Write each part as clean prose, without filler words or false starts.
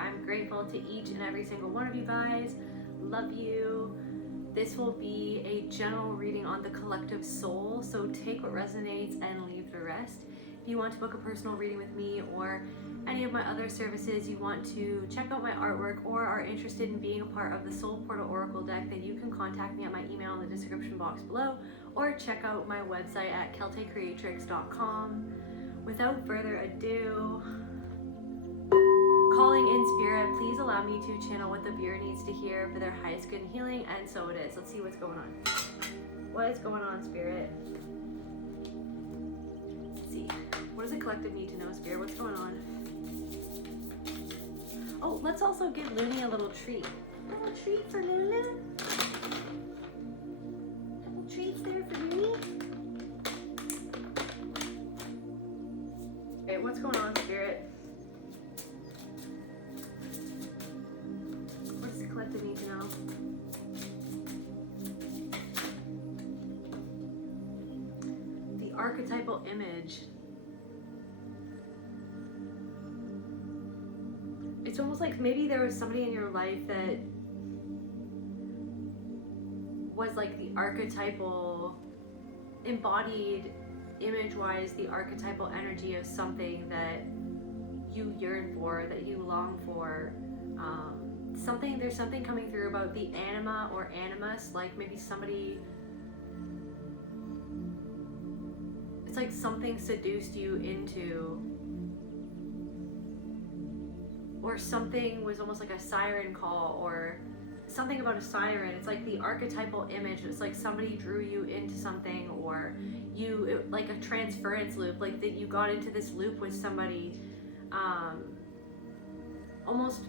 I'm grateful to each and every single one of you guys. Love you. This will be a general reading on the collective soul, so take what resonates and leave the rest. If you want to book a personal reading with me or any of my other services, you want to check out my artwork, or are interested in being a part of the Soul Portal Oracle deck, then you can contact me at my email in the description box below, or check out my website at celticreatrix.com. Without further ado, calling in spirit, please allow me to channel what the viewer needs to hear for their highest good and healing, and so it is. Let's see what's going on. What is going on, spirit? Let's see. What does the collective need to know, spirit? What's going on? Oh, let's also give Looney a little treat. A little treat for Lulu. Little treats there for Looney. Okay, what's going on, spirit? What does the collective need to know? The archetypal image. It's almost like maybe there was somebody in your life that was like the archetypal, embodied image-wise, the archetypal energy of something that you yearn for, that you long for. There's something coming through about the anima or animus, like maybe somebody, it's like something seduced you into, or something was almost like a siren call, or something about a siren. It's like the archetypal image. It's like somebody drew you into something, or like a transference loop, like that you got into this loop with somebody, almost,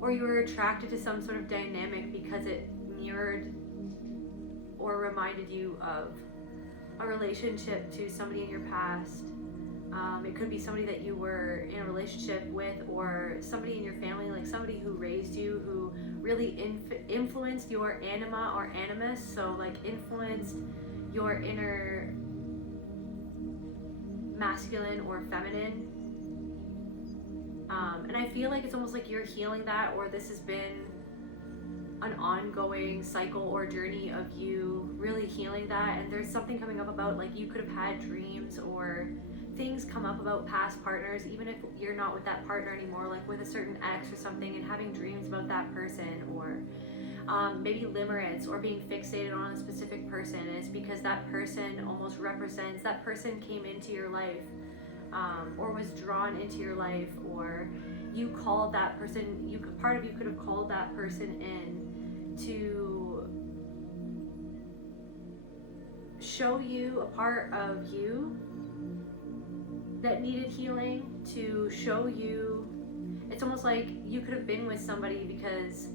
or you were attracted to some sort of dynamic because it mirrored or reminded you of a relationship to somebody in your past. It could be somebody that you were in a relationship with, or somebody in your family, like somebody who raised you, who really influenced your anima or animus, so like influenced your inner masculine or feminine. And I feel like it's almost like you're healing that, or this has been an ongoing cycle or journey of you really healing that. And there's something coming up about, like, you could have had dreams or things come up about past partners, even if you're not with that partner anymore, like with a certain ex or something, and having dreams about that person, or maybe limerence, or being fixated on a specific person. And it's because that person almost represents, that person came into your life, or was drawn into your life, or you called that person, part of you could have called that person in to show you a part of you that needed healing, to show you, it's almost like you could have been with somebody because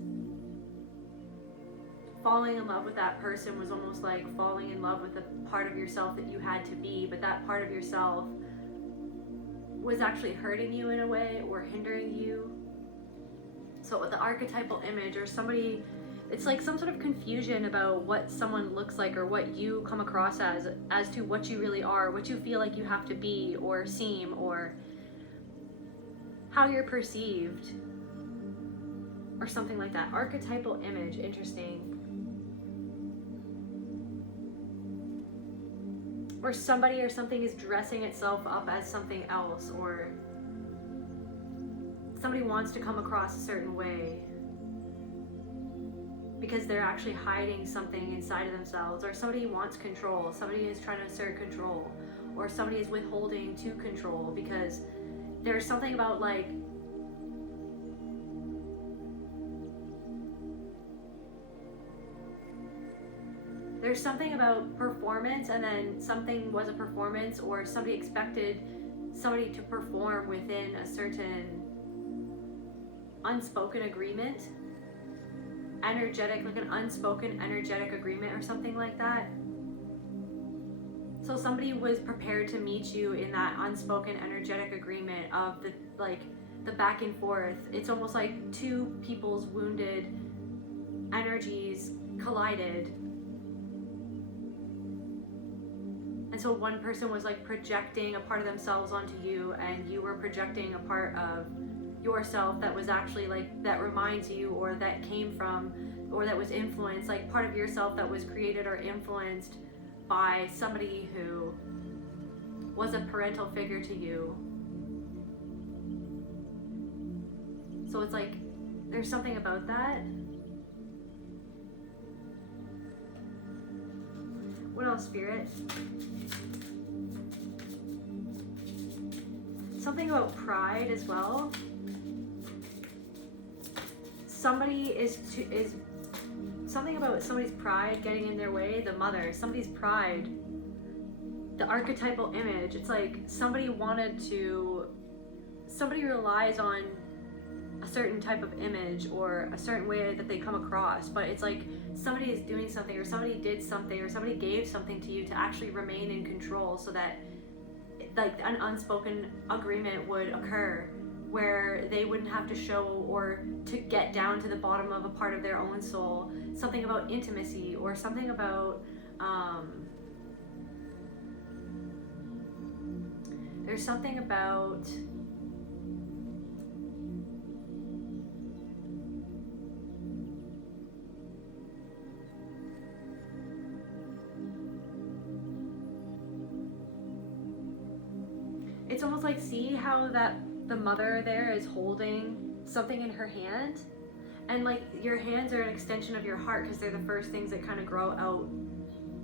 falling in love with that person was almost like falling in love with a part of yourself that you had to be, but that part of yourself was actually hurting you in a way, or hindering you. So with the archetypal image, or somebody, it's like some sort of confusion about what someone looks like, or what you come across as to what you really are, what you feel like you have to be or seem, or how you're perceived, or something like that. Archetypal image, interesting. Or somebody or something is dressing itself up as something else, or somebody wants to come across a certain way because they're actually hiding something inside of themselves, or somebody wants control, somebody is trying to assert control, or somebody is withholding to control because there's something about, like, there's something about performance, and then something was a performance, or somebody expected somebody to perform within a certain unspoken agreement, energetic, like an unspoken energetic agreement or something like that. So somebody was prepared to meet you in that unspoken energetic agreement of the back and forth. It's almost like two people's wounded energies collided, And so one person was like projecting a part of themselves onto you, and you were projecting a part of yourself that was actually like, that reminds you, or that came from, or that was influenced, like part of yourself that was created or influenced by somebody who was a parental figure to you. So it's like, there's something about that. What else, Spirit? Something about pride as well. Somebody is something about somebody's pride getting in their way. The mother, somebody's pride, the archetypal image. It's like somebody relies on a certain type of image or a certain way that they come across, but it's like somebody is doing something, or somebody did something, or somebody gave something to you to actually remain in control, so that like an unspoken agreement would occur where they wouldn't have to show or to get down to the bottom of a part of their own soul. Something about intimacy, or something about there's something about it's almost like, see how that the mother there is holding something in her hand, and like your hands are an extension of your heart, because they're the first things that kind of grow out,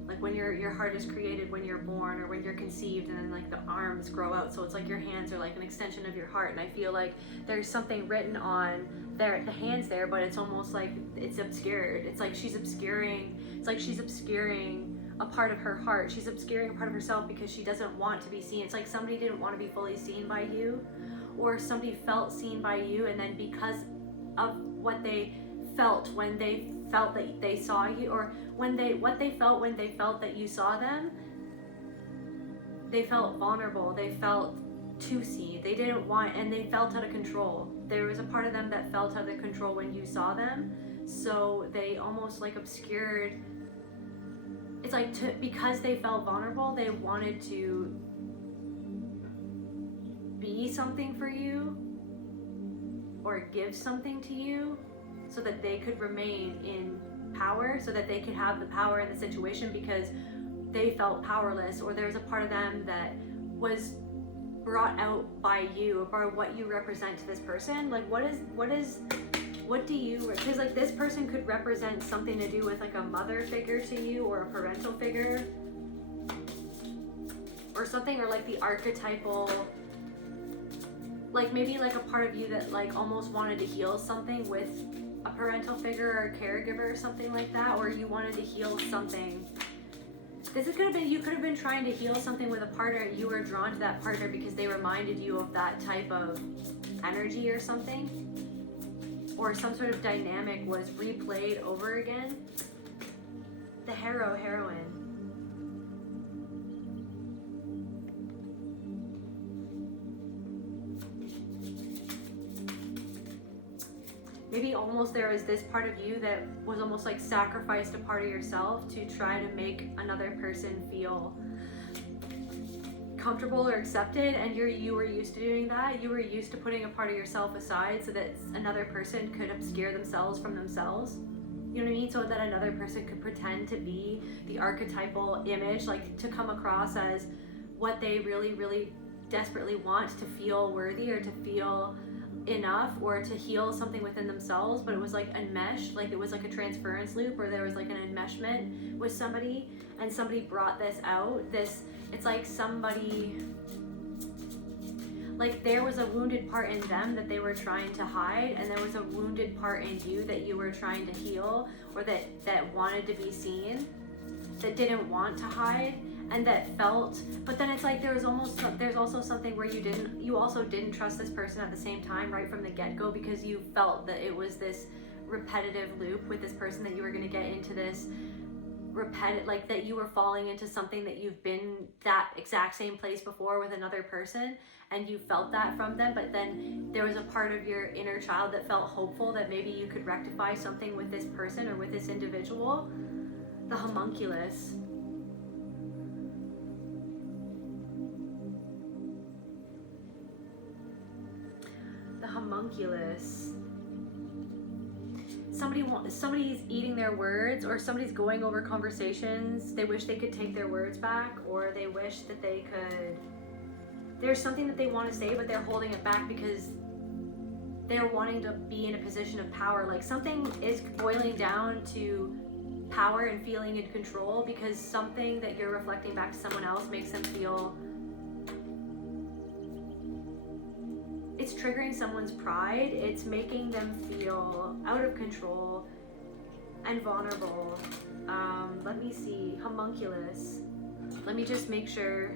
like when your heart is created when you're born or when you're conceived, and then like the arms grow out, so it's like your hands are like an extension of your heart. And I feel like there's something written on there, the hands there, but it's almost like it's obscured. It's like she's obscuring a part of her heart. She's obscuring a part of herself because she doesn't want to be seen. It's like somebody didn't want to be fully seen by you, or somebody felt seen by you, and then because of what they felt when they felt that they saw you, or what they felt when they felt that you saw them, they felt vulnerable, they felt to see, they didn't want, and they felt out of control. There was a part of them that felt out of control when you saw them, so they almost like obscured. It's like because they felt vulnerable, they wanted to be something for you or give something to you, so that they could remain in power, so that they could have the power in the situation, because they felt powerless, or there's a part of them that was brought out by you, or by what you represent to this person. Like what do you, because like this person could represent something to do with like a mother figure to you, or a parental figure, or something, or like the archetypal, like maybe like a part of you that like almost wanted to heal something with a parental figure or a caregiver or something like that, or you wanted to heal something. You could have been trying to heal something with a partner. You were drawn to that partner because they reminded you of that type of energy or something, or some sort of dynamic was replayed over again. The heroine. Maybe almost there was this part of you that was almost like sacrificed a part of yourself to try to make another person feel comfortable or accepted, and you were used to doing that. You were used to putting a part of yourself aside so that another person could obscure themselves from themselves. You know what I mean? So that another person could pretend to be the archetypal image, like to come across as what they really, really desperately want, to feel worthy or to feel enough, or to heal something within themselves. But it was like enmeshed, like it was like a transference loop, or there was like an enmeshment with somebody, and somebody brought this out. It's like somebody, like there was a wounded part in them that they were trying to hide, and there was a wounded part in you that you were trying to heal, or that wanted to be seen, that didn't want to hide, and that felt. But then it's like there's also something where you also didn't trust this person at the same time, right from the get-go, because you felt that it was this repetitive loop with this person, that you were going to get into this like that you were falling into something that you've been that exact same place before with another person, and you felt that from them. But then there was a part of your inner child that felt hopeful that maybe you could rectify something with this person or with this individual. The homunculus. homunculus. Somebody's eating their words, or somebody's going over conversations. They wish they could take their words back, or they wish that they could. There's something that they want to say, but they're holding it back because they're wanting to be in a position of power. Like something is boiling down to power and feeling in control, because something that you're reflecting back to someone else makes them feel, it's triggering someone's pride. It's making them feel out of control and vulnerable. Let me see, homunculus. Let me just make sure.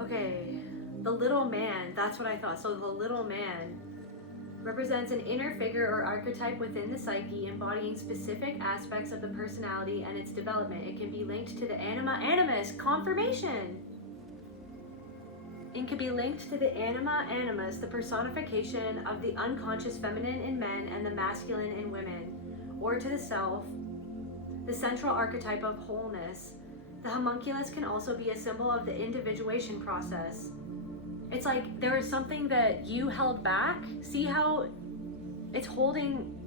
Okay, the little man, that's what I thought. So the little man represents an inner figure or archetype within the psyche, embodying specific aspects of the personality and its development. It can be linked to the anima animus, confirmation. It can be linked to the anima animus, the personification of the unconscious feminine in men and the masculine in women, or to the self, the central archetype of wholeness. The homunculus can also be a symbol of the individuation process. It's like there is something that you held back. See how it's holding,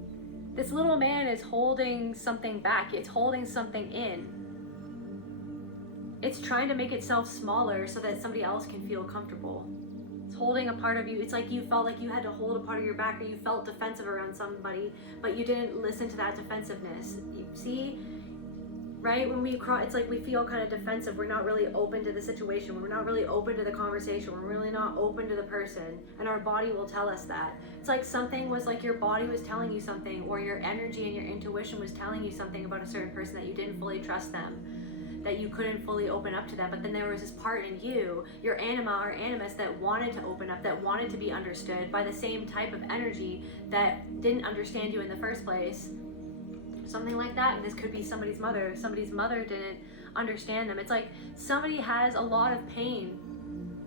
this little man is holding something back. It's holding something in. It's trying to make itself smaller so that somebody else can feel comfortable. It's holding a part of you. It's like you felt like you had to hold a part of your back, or you felt defensive around somebody, but you didn't listen to that defensiveness. You see? Right? When we cry, it's like we feel kind of defensive. We're not really open to the situation. We're not really open to the conversation. We're really not open to the person. And our body will tell us that. It's like something was like your body was telling you something, or your energy and your intuition was telling you something about a certain person, that you didn't fully trust them, that you couldn't fully open up to that. But then there was this part in you, your anima or animus, that wanted to open up, that wanted to be understood by the same type of energy that didn't understand you in the first place. Something like that. And this could be somebody's mother. Somebody's mother didn't understand them. It's like somebody has a lot of pain,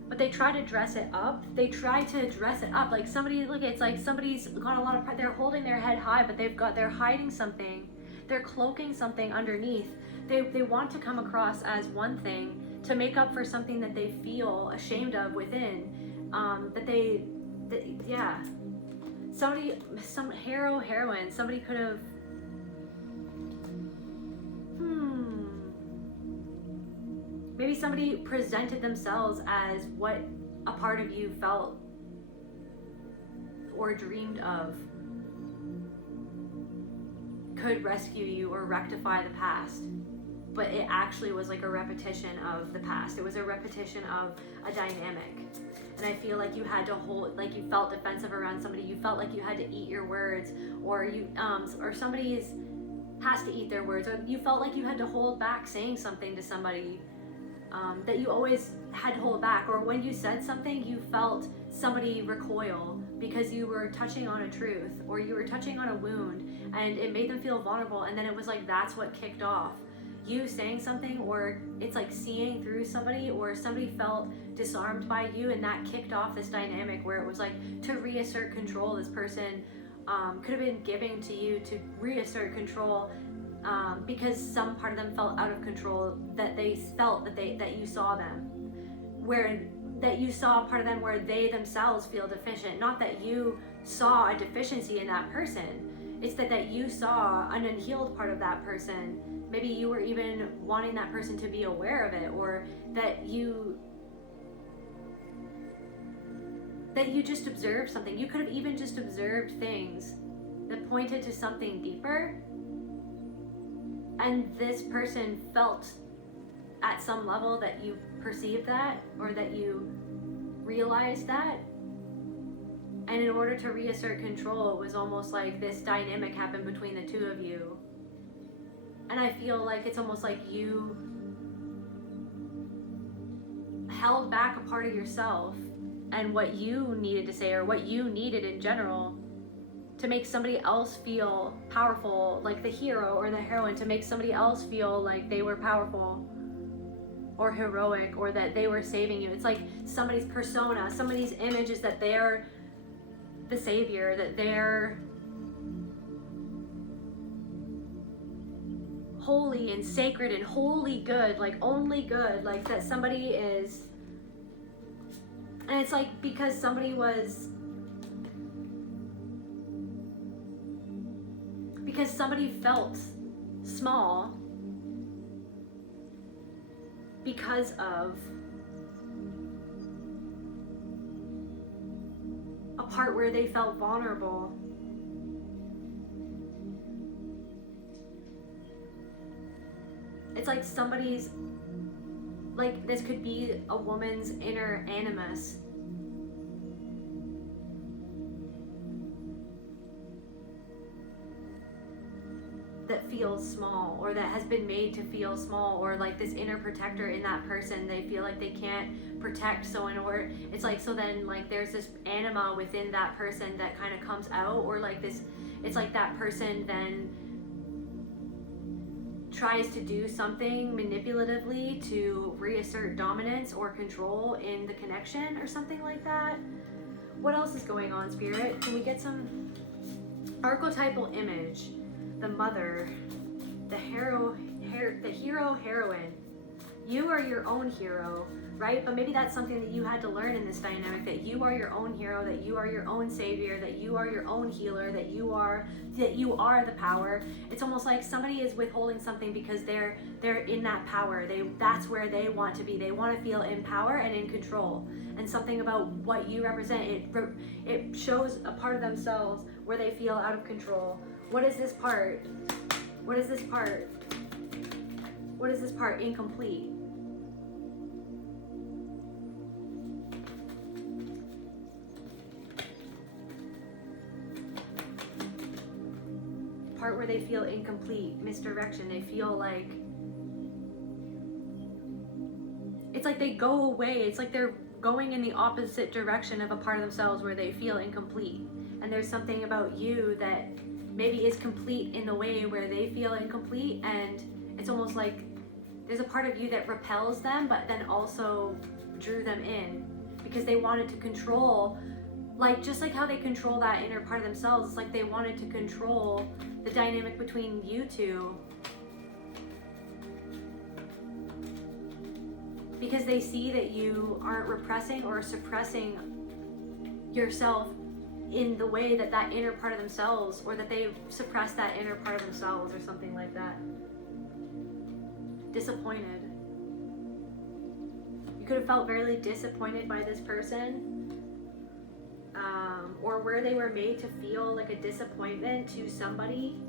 but they try to dress it up. Like somebody, look, it's like somebody's got a lot of pride. They're holding their head high, but they're hiding something. They're cloaking something underneath. They want to come across as one thing to make up for something that they feel ashamed of within. Some heroine, somebody could have, maybe somebody presented themselves as what a part of you felt or dreamed of could rescue you or rectify the past. But it actually was like a repetition of the past. It was a repetition of a dynamic. And I feel like you had to hold, like you felt defensive around somebody. You felt like you had to eat your words, or somebody has to eat their words, or you felt like you had to hold back saying something to somebody. That you always had to hold back, or when you said something, you felt somebody recoil because you were touching on a truth, or you were touching on a wound, and it made them feel vulnerable. And then it was like that's what kicked off you saying something, or it's like seeing through somebody, or somebody felt disarmed by you, and that kicked off this dynamic where it was like to reassert control. This person could have been giving to you to reassert control. Because some part of them felt out of control, that they felt that you saw them, that you saw a part of them where they themselves feel deficient. Not that you saw a deficiency in that person, it's that you saw an unhealed part of that person. Maybe you were even wanting that person to be aware of it, or that you just observed something. You could have even just observed things that pointed to something deeper. And this person felt at some level that you perceived that, or that you realized that. And in order to reassert control, it was almost like this dynamic happened between the two of you. And I feel like it's almost like you held back a part of yourself and what you needed to say, or what you needed in general, to make somebody else feel powerful, like the hero or the heroine, to make somebody else feel like they were powerful or heroic, or that they were saving you. It's like somebody's persona, somebody's image is that they're the savior, that they're holy and sacred and wholly good, like only good, like that somebody is. And it's like because somebody felt small because of a part where they felt vulnerable. It's like somebody's, like this could be a woman's inner animus. That feels small, or that has been made to feel small, or like this inner protector in that person, they feel like they can't protect, so in order, it's like, so then like there's this anima within that person that kind of comes out, or like this, it's like that person then tries to do something manipulatively to reassert dominance or control in the connection or something like that. What else is going on, Spirit? Can we get some archetypal image? The mother, the hero, heroine. You are your own hero, right? But maybe that's something that you had to learn in this dynamic, that you are your own hero, that you are your own savior, that you are your own healer, that you are the power. It's almost like somebody is withholding something because they're in that power. That's where they want to be. They want to feel in power and in control. And something about what you represent, it shows a part of themselves where they feel out of control. What is this part? What is this part? What is this part? Incomplete. Part where they feel incomplete, misdirection. They feel like, it's like they go away. It's like they're going in the opposite direction of a part of themselves where they feel incomplete. And there's something about you that maybe is complete in the way where they feel incomplete, and it's almost like there's a part of you that repels them but then also drew them in because they wanted to control, like just like how they control that inner part of themselves. It's like they wanted to control the dynamic between you two because they see that you aren't repressing or suppressing yourself in the way that inner part of themselves, or that they suppress that inner part of themselves or something like that. Disappointed. You could have felt very disappointed by this person, or where they were made to feel like a disappointment to somebody,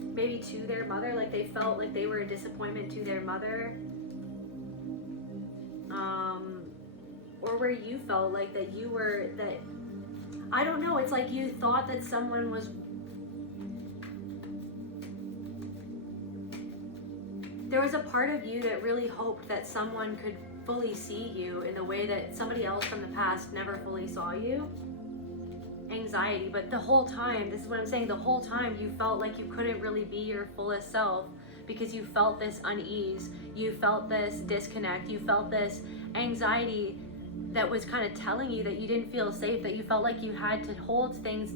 maybe to their mother, like they felt like they were a disappointment to their mother, or where you felt like that you were that, I don't know, it's like you thought that someone was, there was a part of you that really hoped that someone could fully see you in the way that somebody else from the past never fully saw you. Anxiety, but the whole time, this is what I'm saying, the whole time you felt like you couldn't really be your fullest self because you felt this unease, you felt this disconnect, you felt this anxiety that was kind of telling you that you didn't feel safe, that you felt like you had to hold things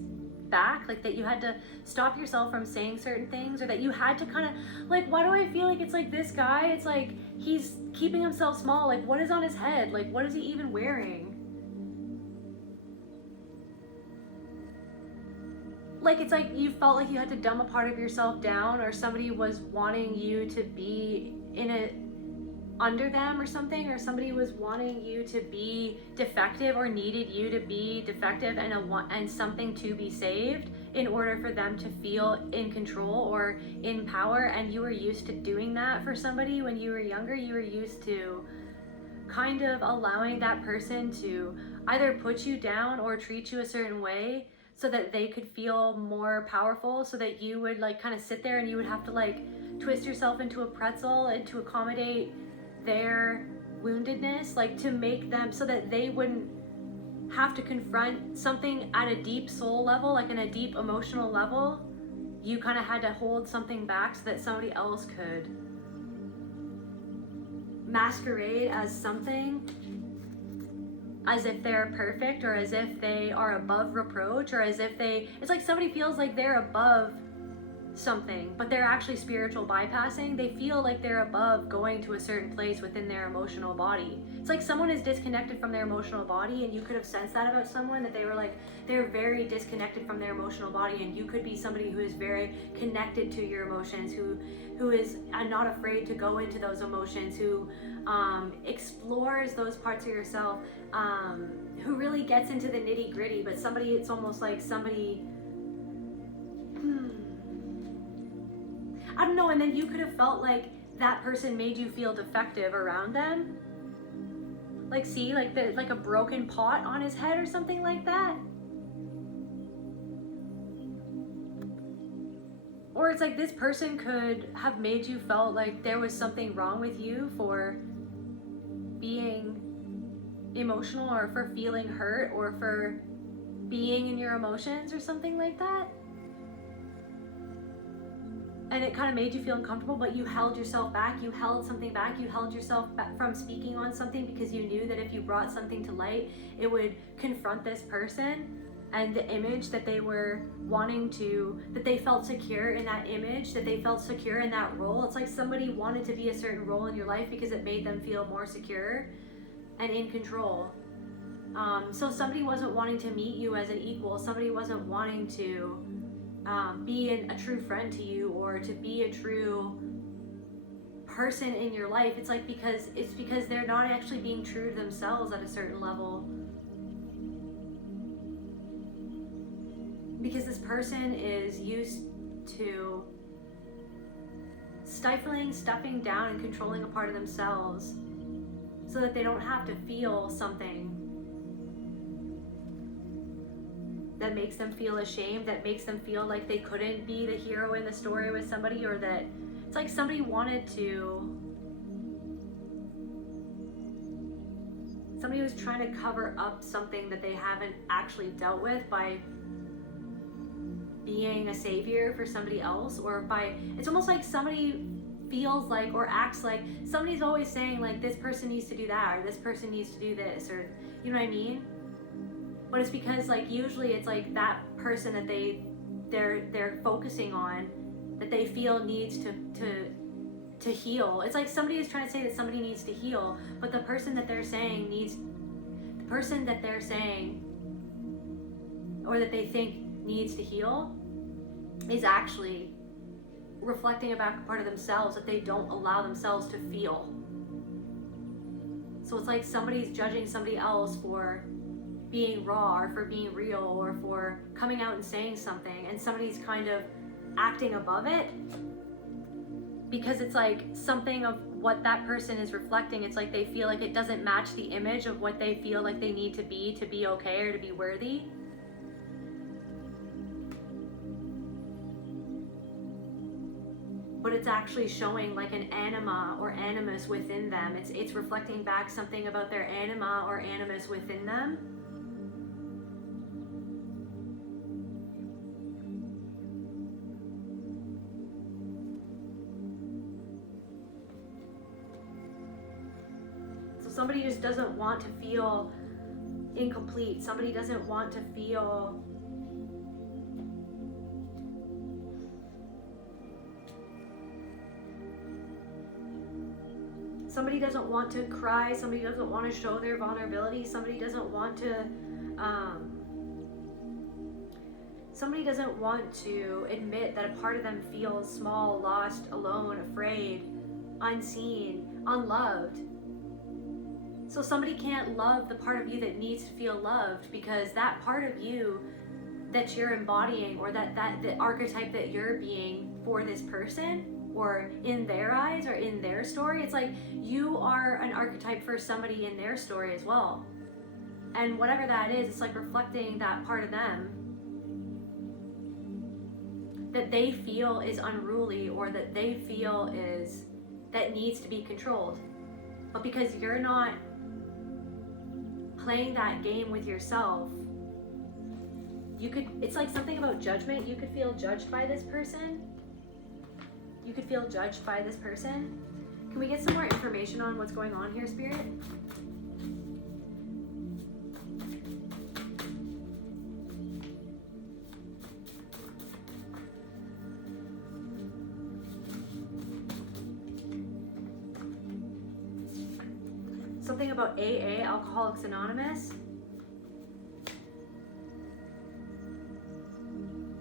back, like that you had to stop yourself from saying certain things, or that you had to kind of like, why do I feel like it's like this guy, it's like he's keeping himself small, like what is on his head, like what is he even wearing? Like it's like you felt like you had to dumb a part of yourself down, or somebody was wanting you to be in a under them or something, or somebody was wanting you to be defective or needed you to be defective and something to be saved in order for them to feel in control or in power. And you were used to doing that for somebody when you were younger. You were used to kind of allowing that person to either put you down or treat you a certain way so that they could feel more powerful, so that you would like kind of sit there and you would have to like twist yourself into a pretzel and to accommodate their woundedness, like to make them so that they wouldn't have to confront something at a deep soul level, like in a deep emotional level. You kind of had to hold something back so that somebody else could masquerade as something as if they're perfect, or as if they are above reproach, or as if it's like somebody feels like they're above something, but they're actually spiritual bypassing. They feel like they're above going to a certain place within their emotional body. It's like someone is disconnected from their emotional body, and you could have sensed that about someone, that they were like, they're very disconnected from their emotional body, and you could be somebody who is very connected to your emotions, who is not afraid to go into those emotions, who explores those parts of yourself, who really gets into the nitty gritty. But somebody, it's almost like somebody, I don't know, and then you could have felt like that person made you feel defective around them. Like, see, like like a broken pot on his head or something like that. Or it's like this person could have made you felt like there was something wrong with you for being emotional, or for feeling hurt, or for being in your emotions or something like that. And it kind of made you feel uncomfortable, but you held yourself back, you held something back, you held yourself back from speaking on something, because you knew that if you brought something to light, it would confront this person and the image that they were wanting to, that they felt secure in that image, that they felt secure in that role. It's like somebody wanted to be a certain role in your life because it made them feel more secure and in control. So somebody wasn't wanting to meet you as an equal. Somebody wasn't wanting to be a true friend to you, or to be a true person in your life. It's like because they're not actually being true to themselves at a certain level. Because this person is used to stifling, stuffing down, and controlling a part of themselves so that they don't have to feel something that makes them feel ashamed, that makes them feel like they couldn't be the hero in the story with somebody, or that it's like somebody was trying to cover up something that they haven't actually dealt with by being a savior for somebody else, or it's almost like somebody feels like, or acts like, somebody's always saying like, this person needs to do that, or this person needs to do this, or you know what I mean? But it's because like usually it's like that person that they're focusing on, that they feel needs to heal. It's like somebody is trying to say that somebody needs to heal, but the person that they're saying, or that they think needs to heal, is actually reflecting a back part of themselves that they don't allow themselves to feel. So it's like somebody's judging somebody else for being raw, or for being real, or for coming out and saying something, and somebody's kind of acting above it, because it's like something of what that person is reflecting. It's like they feel like it doesn't match the image of what they feel like they need to be okay, or to be worthy. But it's actually showing like an anima or animus within them. It's reflecting back something about their anima or animus within them. So somebody just doesn't want to feel incomplete. Somebody doesn't want to feel somebody doesn't want to cry, somebody doesn't want to show their vulnerability, somebody doesn't want to admit that a part of them feels small, lost, alone, afraid, unseen, unloved. So somebody can't love the part of you that needs to feel loved, because that part of you that you're embodying, or that the archetype that you're being for this person, or in their eyes, or in their story, it's like you are an archetype for somebody in their story as well. And whatever that is, it's like reflecting that part of them that they feel is unruly, or that they feel that needs to be controlled. But because you're not playing that game with yourself, it's like something about judgment. You could feel judged by this person. Can we get some more information on what's going on here, Spirit? something about AA, Alcoholics Anonymous.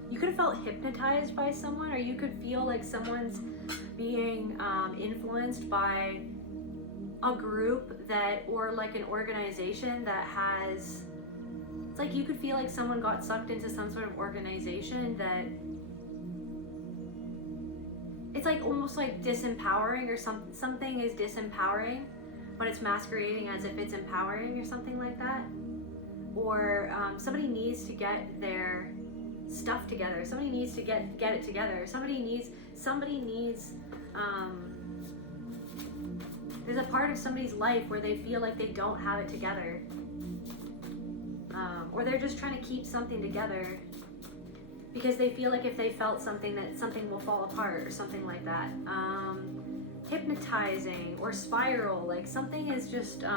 You could have felt hypnotized by someone, or you could feel like someone's being influenced by a group that, or like an organization that has, it's like you could feel like someone got sucked into some sort of organization that, it's like almost like disempowering, or something is disempowering, but it's masquerading as if it's empowering or something like that. Or somebody needs to get their stuff together. Somebody needs to get it together. Somebody needs there's a part of somebody's life where they feel like they don't have it together, or they're just trying to keep something together because they feel like if they felt something, that something will fall apart or something like that. Hypnotizing or spiral, like something is just but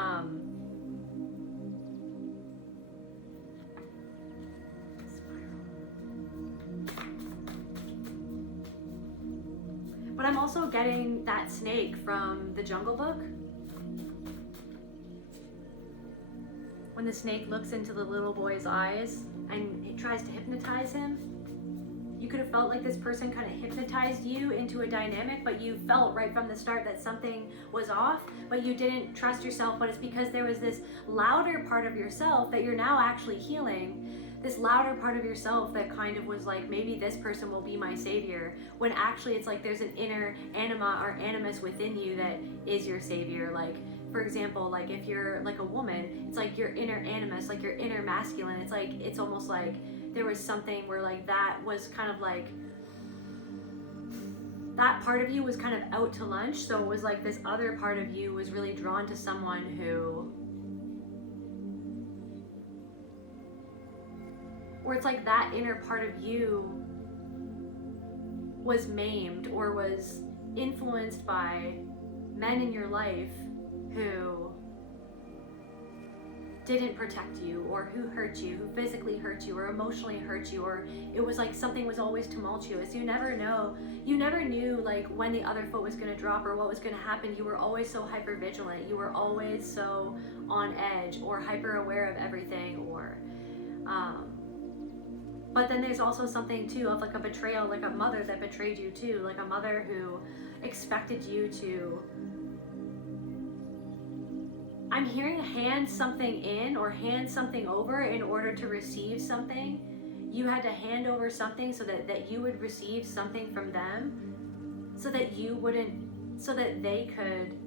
I'm also getting that snake from the Jungle Book. When the snake looks into the little boy's eyes and it tries to hypnotize him, you could have felt like this person kind of hypnotized you into a dynamic, but you felt right from the start that something was off, but you didn't trust yourself. But it's because there was this louder part of yourself that you're now actually healing. This louder part of yourself that kind of was like, maybe this person will be my savior, when actually it's like there's an inner anima or animus within you that is your savior. Like, for example, like if you're like a woman, it's like your inner animus, like your inner masculine. It's like, it's almost like there was something where like that was kind of like, that part of you was kind of out to lunch. So it was like this other part of you was really drawn to someone who, or it's like that inner part of you was maimed or was influenced by men in your life who didn't protect you, or who hurt you, who physically hurt you or emotionally hurt you, or it was like something was always tumultuous. You never knew like when the other foot was going to drop or what was going to happen. You were always so hyper vigilant. You were always so on edge or hyper aware of everything, or but then there's also something too of like a betrayal, like a mother that betrayed you too, like a mother who expected you to, I'm hearing hand something in or hand something over in order to receive something. You had to hand over something so that you would receive something from them, so that you wouldn't, so that they could,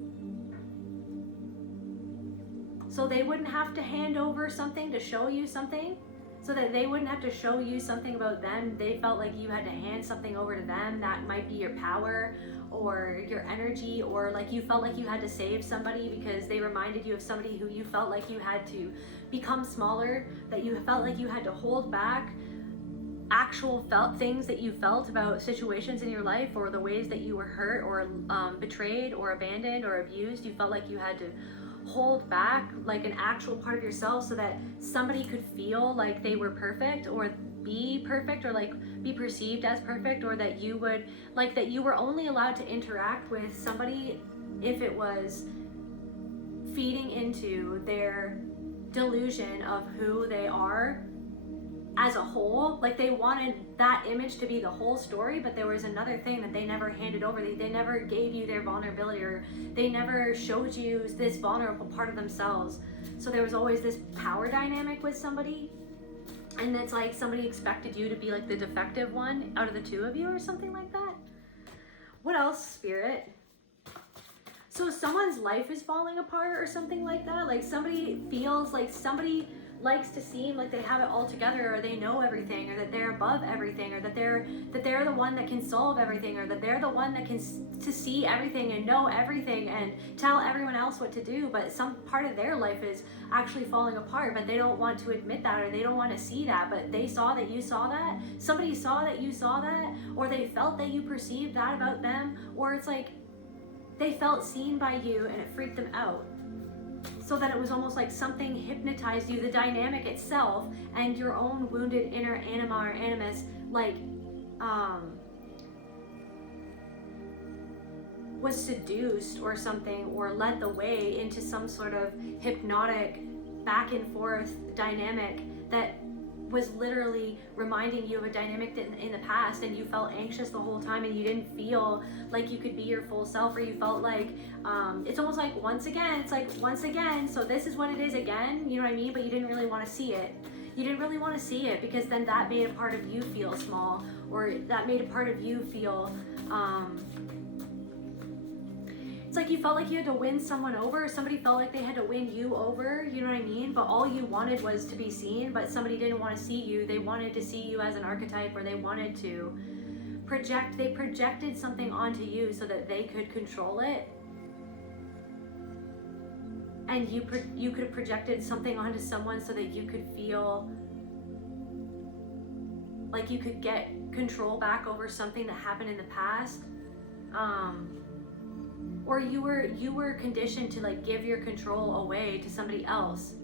so they wouldn't have to hand over something to show you something. So that they wouldn't have to show you something about them. They felt like you had to hand something over to them. That might be your power or your energy, or like you felt like you had to save somebody because they reminded you of somebody who you felt like you had to become smaller, that you felt like you had to hold back actual things that you felt about situations in your life, or the ways that you were hurt or betrayed or abandoned or abused. You felt like you had to hold back like an actual part of yourself so that somebody could feel like they were perfect, or be perfect, or like be perceived as perfect, or that you would like, that you were only allowed to interact with somebody if it was feeding into their delusion of who they are as a whole. Like they wanted that image to be the whole story, but there was another thing that they never handed over. They never gave you their vulnerability, or they never showed you this vulnerable part of themselves. So there was always this power dynamic with somebody, and it's like somebody expected you to be like the defective one out of the two of you or something like that. What else, Spirit? So someone's life is falling apart or something like that. Like somebody feels like somebody likes to seem like they have it all together, or they know everything, or that they're above everything, or that they're the one that can solve everything, or that they're the one that can to see everything and know everything and tell everyone else what to do. But some part of their life is actually falling apart, but they don't want to admit that, or they don't want to see that. But they saw that you saw that, somebody saw that you saw that, or they felt that you perceived that about them, or it's like they felt seen by you and it freaked them out. So that it was almost like something hypnotized you, the dynamic itself, and your own wounded inner anima or animus, like was seduced or something, or led the way into some sort of hypnotic back and forth dynamic that was literally reminding you of a dynamic in the past, and you felt anxious the whole time, and you didn't feel like you could be your full self, or you felt like it's almost like once again, so this is what it is again, you know what I mean? But you didn't really want to see it. You didn't really want to see it, because then that made a part of you feel small, or that made a part of you feel it's like you felt like you had to win someone over. Somebody felt like they had to win you over, you know what I mean? But all you wanted was to be seen, but somebody didn't want to see you. They wanted to see you as an archetype, or they wanted to project. They projected something onto you so that they could control it. And you could have projected something onto someone so that you could feel like you could get control back over something that happened in the past. Or you were conditioned to like give your control away to somebody else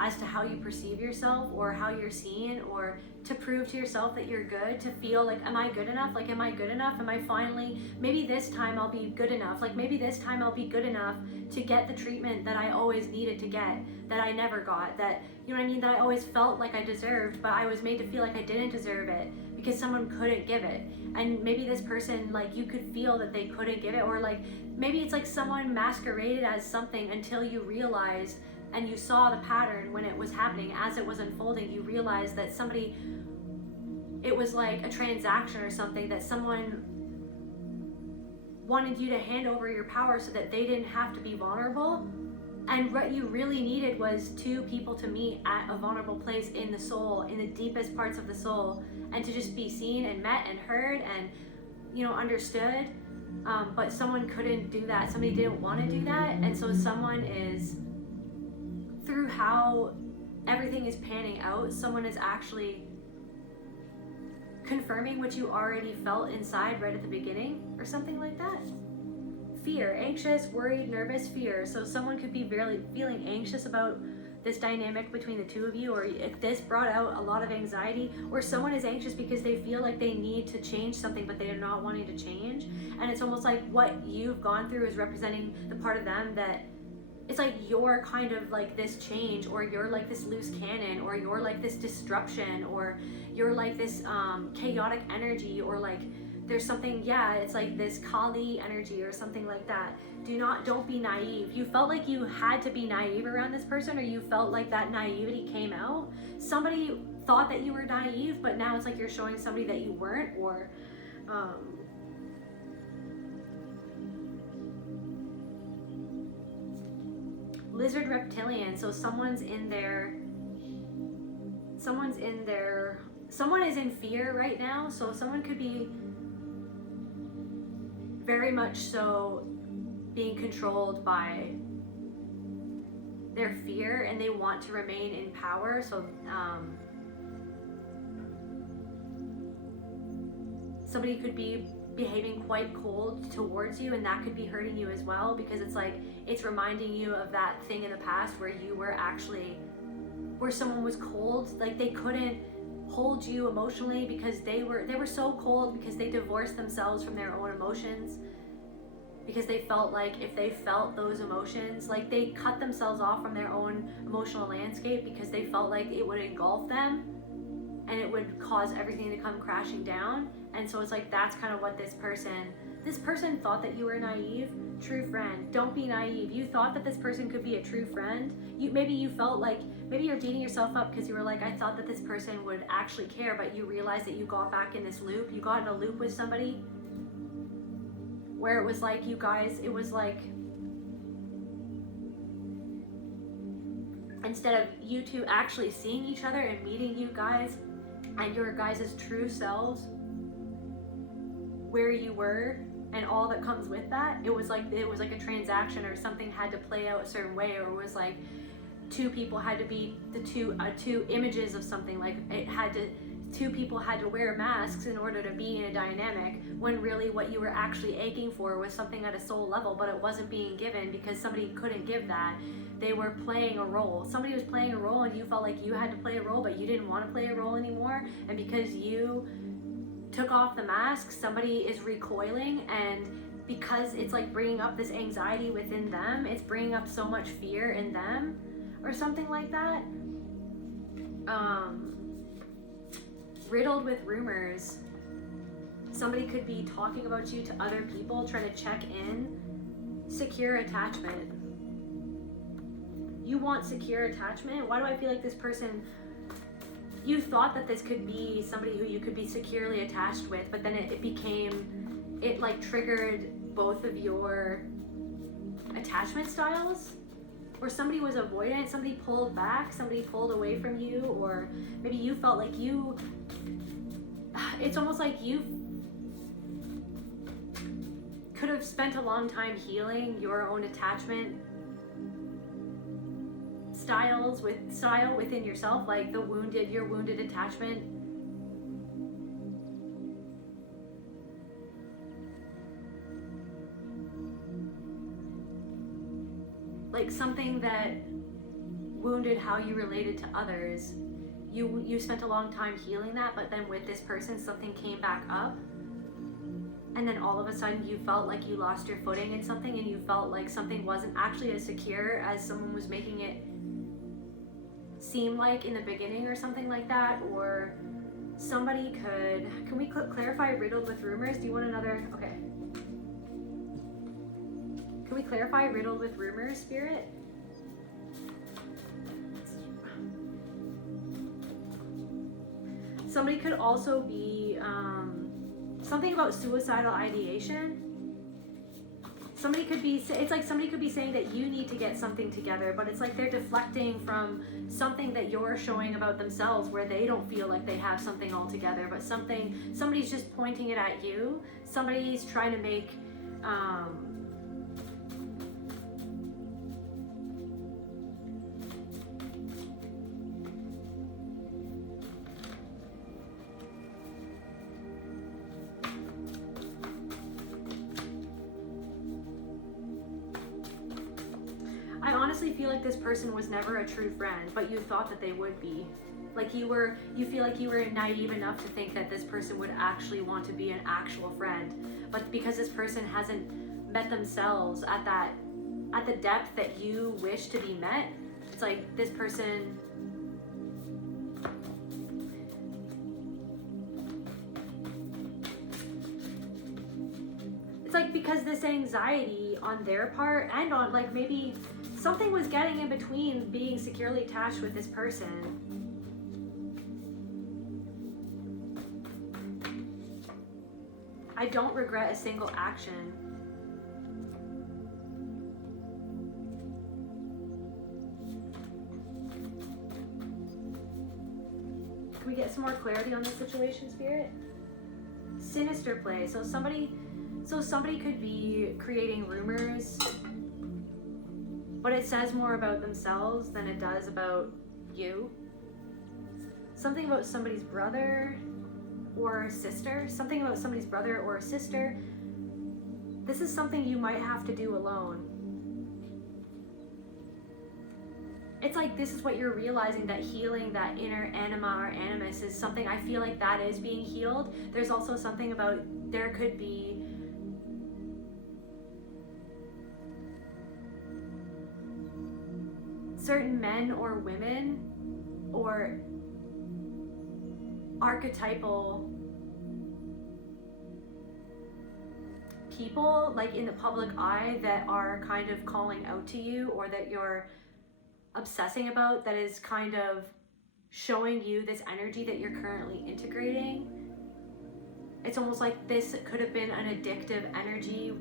as to how you perceive yourself, or how you're seen, or to prove to yourself that you're good, to feel like, am I good enough? Like, am I good enough? Am I finally, maybe this time I'll be good enough. Like, maybe this time I'll be good enough to get the treatment that I always needed to get, that I never got, that, you know what I mean, that I always felt like I deserved, but I was made to feel like I didn't deserve it because someone couldn't give it. And maybe this person, like, you could feel that they couldn't give it, or like, maybe it's like someone masqueraded as something until you realized, and you saw the pattern when it was happening, as it was unfolding, you realized that somebody, it was like a transaction or something, that someone wanted you to hand over your power so that they didn't have to be vulnerable. And what you really needed was two people to meet at a vulnerable place in the soul, in the deepest parts of the soul, and to just be seen and met and heard and, you know, understood. But someone couldn't do that. Somebody didn't want to do that. And so someone is, through how everything is panning out, someone is actually confirming what you already felt inside right at the beginning, or something like that. Fear, anxious, worried, nervous, fear. So someone could be really feeling anxious about this dynamic between the two of you, or if this brought out a lot of anxiety, or someone is anxious because they feel like they need to change something but they are not wanting to change. And it's almost like what you've gone through is representing the part of them that it's like you're kind of like this change, or you're like this loose cannon, or you're like this disruption, or you're like this chaotic energy, or like there's something, yeah, it's like this Kali energy or something like that. Don't be naive. You felt like you had to be naive around this person, or you felt like that naivety came out. Somebody thought that you were naive, but now it's like you're showing somebody that you weren't, or lizard reptilian. So someone is in fear right now. So someone could be very much so being controlled by their fear, and they want to remain in power. So somebody could be behaving quite cold towards you, and that could be hurting you as well, because it's like it's reminding you of that thing in the past where you were actually, where someone was cold, like they couldn't hold you emotionally because they were so cold, because they divorced themselves from their own emotions, because they felt like if they felt those emotions, like they cut themselves off from their own emotional landscape, because they felt like it would engulf them and it would cause everything to come crashing down. And so it's like that's kind of what this person thought, that you were naive. True friend, don't be naive. You thought that this person could be a true friend. Maybe you felt like, maybe you're beating yourself up because you were like, I thought that this person would actually care, but you realized that you got back in this loop. You got in a loop with somebody where it was like you guys, it was like, instead of you two actually seeing each other and meeting you guys and your guys' true selves, where you were and all that comes with that, it was like a transaction, or something had to play out a certain way, or it was like two people had to be the two images of something, like two people had to wear masks in order to be in a dynamic, when really what you were actually aching for was something at a soul level, but it wasn't being given because somebody couldn't give that. They were playing a role. Somebody was playing a role, and you felt like you had to play a role, but you didn't want to play a role anymore. And because you took off the mask, somebody is recoiling and because it's like bringing up this anxiety within them, it's bringing up so much fear in them or something like that. Riddled with rumors. Somebody could be talking about you to other people, trying to check in. Secure attachment. You want secure attachment? Why do I feel like this person, you thought that this could be somebody who you could be securely attached with, but then it like triggered both of your attachment styles? Or somebody was avoidant, somebody pulled back, somebody pulled away from you, or maybe you felt like it's almost like you could have spent a long time healing your own attachment style within yourself, like your wounded attachment. Like something that wounded how you related to others. You spent a long time healing that, but then with this person something came back up, and then all of a sudden you felt like you lost your footing in something, and you felt like something wasn't actually as secure as someone was making it seem like in the beginning or something like that. Or somebody can we clarify riddled with rumors? Do you want another? Okay. Can we clarify riddled with rumors, Spirit? Somebody could also be something about suicidal ideation. Somebody could be, it's like somebody could be saying that you need to get something together, but it's like they're deflecting from something that you're showing about themselves where they don't feel like they have something all together, but somebody's just pointing it at you. Somebody's trying to make I honestly feel like this person was never a true friend, but you thought that they would be. Like you feel like you were naive enough to think that this person would actually want to be an actual friend. But because this person hasn't met themselves at the depth that you wish to be met, it's like this person it's like because this anxiety on their part and on like maybe something was getting in between being securely attached with this person. I don't regret a single action. Can we get some more clarity on this situation, Spirit? Sinister play. So somebody could be creating rumors, but it says more about themselves than it does about you. Something about somebody's brother or sister. Something about somebody's brother or sister. This is something you might have to do alone. It's like this is what you're realizing, that healing that inner anima or animus is something, I feel like that is being healed. There's also something about there could be certain men or women or archetypal people like in the public eye that are kind of calling out to you, or that you're obsessing about, that is kind of showing you this energy that you're currently integrating. It's almost like this could have been an addictive energy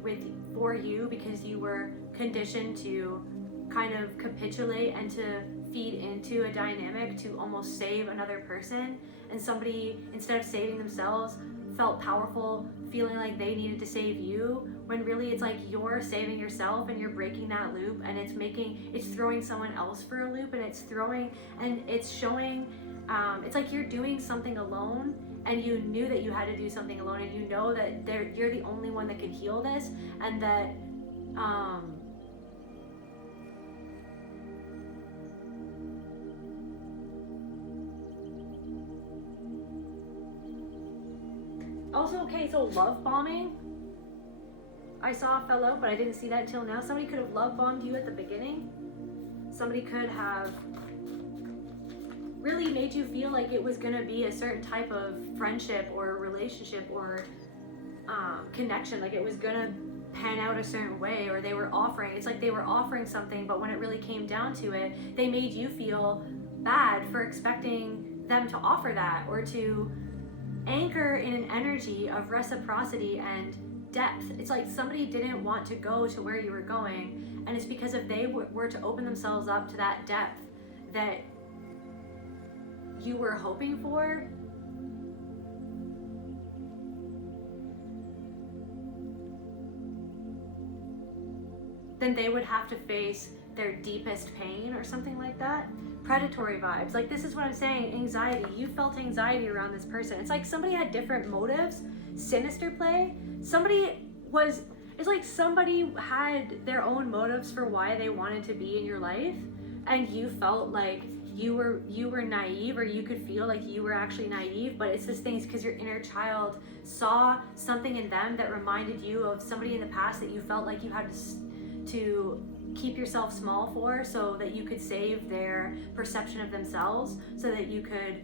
for you because you were conditioned to kind of capitulate and to feed into a dynamic to almost save another person, and somebody, instead of saving themselves, felt powerful, feeling like they needed to save you, when really it's like you're saving yourself and you're breaking that loop, and it's throwing someone else for a loop, and it's showing it's like you're doing something alone, and you knew that you had to do something alone, and you know that you're the only one that can heal this, and that also, okay, so love bombing. I saw fell out, but I didn't see that until now. Somebody could have love bombed you at the beginning. Somebody could have really made you feel like it was going to be a certain type of friendship or relationship or connection, like it was going to pan out a certain way, or they were offering, it's like they were offering something, but when it really came down to it, they made you feel bad for expecting them to offer that, or to anchor in an energy of reciprocity and depth. It's like somebody didn't want to go to where you were going, and it's because if they were to open themselves up to that depth that you were hoping for, then they would have to face their deepest pain or something like that. Predatory vibes. Like, this is what I'm saying, anxiety. You felt anxiety around this person. It's like somebody had different motives, sinister play. It's like somebody had their own motives for why they wanted to be in your life, and you felt like you were naive, or you could feel like you were actually naive, but it's just things because your inner child saw something in them that reminded you of somebody in the past that you felt like you had to keep yourself small for, so that you could save their perception of themselves, so that you could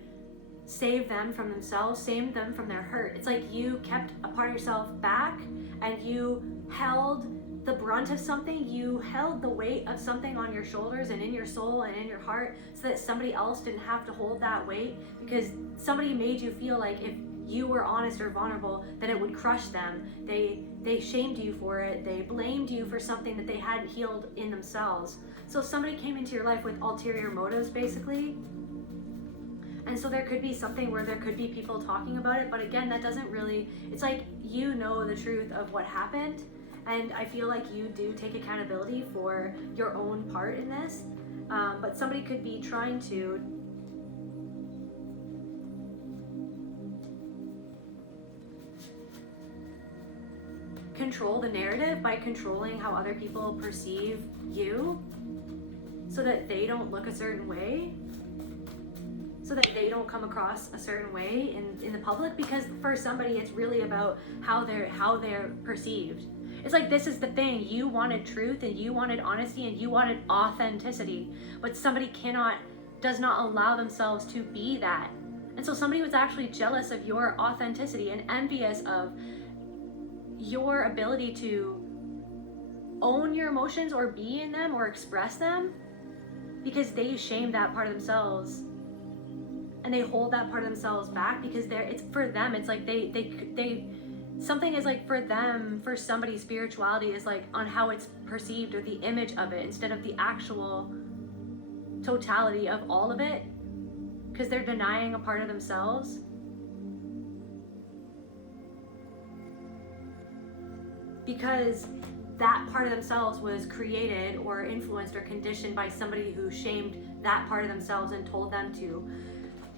save them from themselves, save them from their hurt. It's like you kept a part of yourself back, and you held the brunt of something, you held the weight of something on your shoulders and in your soul and in your heart, so that somebody else didn't have to hold that weight, because somebody made you feel like if you were honest or vulnerable, then it would crush them. They shamed you for it. They blamed you for something that they hadn't healed in themselves. So somebody came into your life with ulterior motives, basically. And so there could be something where there could be people talking about it, but again, that doesn't really, it's like you know the truth of what happened, and I feel like you do take accountability for your own part in this, but somebody could be trying to control the narrative by controlling how other people perceive you, so that they don't look a certain way, so that they don't come across a certain way in the public, because for somebody it's really about how they're perceived. It's like, this is the thing, you wanted truth and you wanted honesty and you wanted authenticity, but somebody does not allow themselves to be that. And so somebody was actually jealous of your authenticity and envious of your ability to own your emotions or be in them or express them, because they shame that part of themselves and they hold that part of themselves back, because it's for them, it's like they something is like for them, for somebody, spirituality is like on how it's perceived or the image of it instead of the actual totality of all of it, because they're denying a part of themselves. Because that part of themselves was created or influenced or conditioned by somebody who shamed that part of themselves and told them to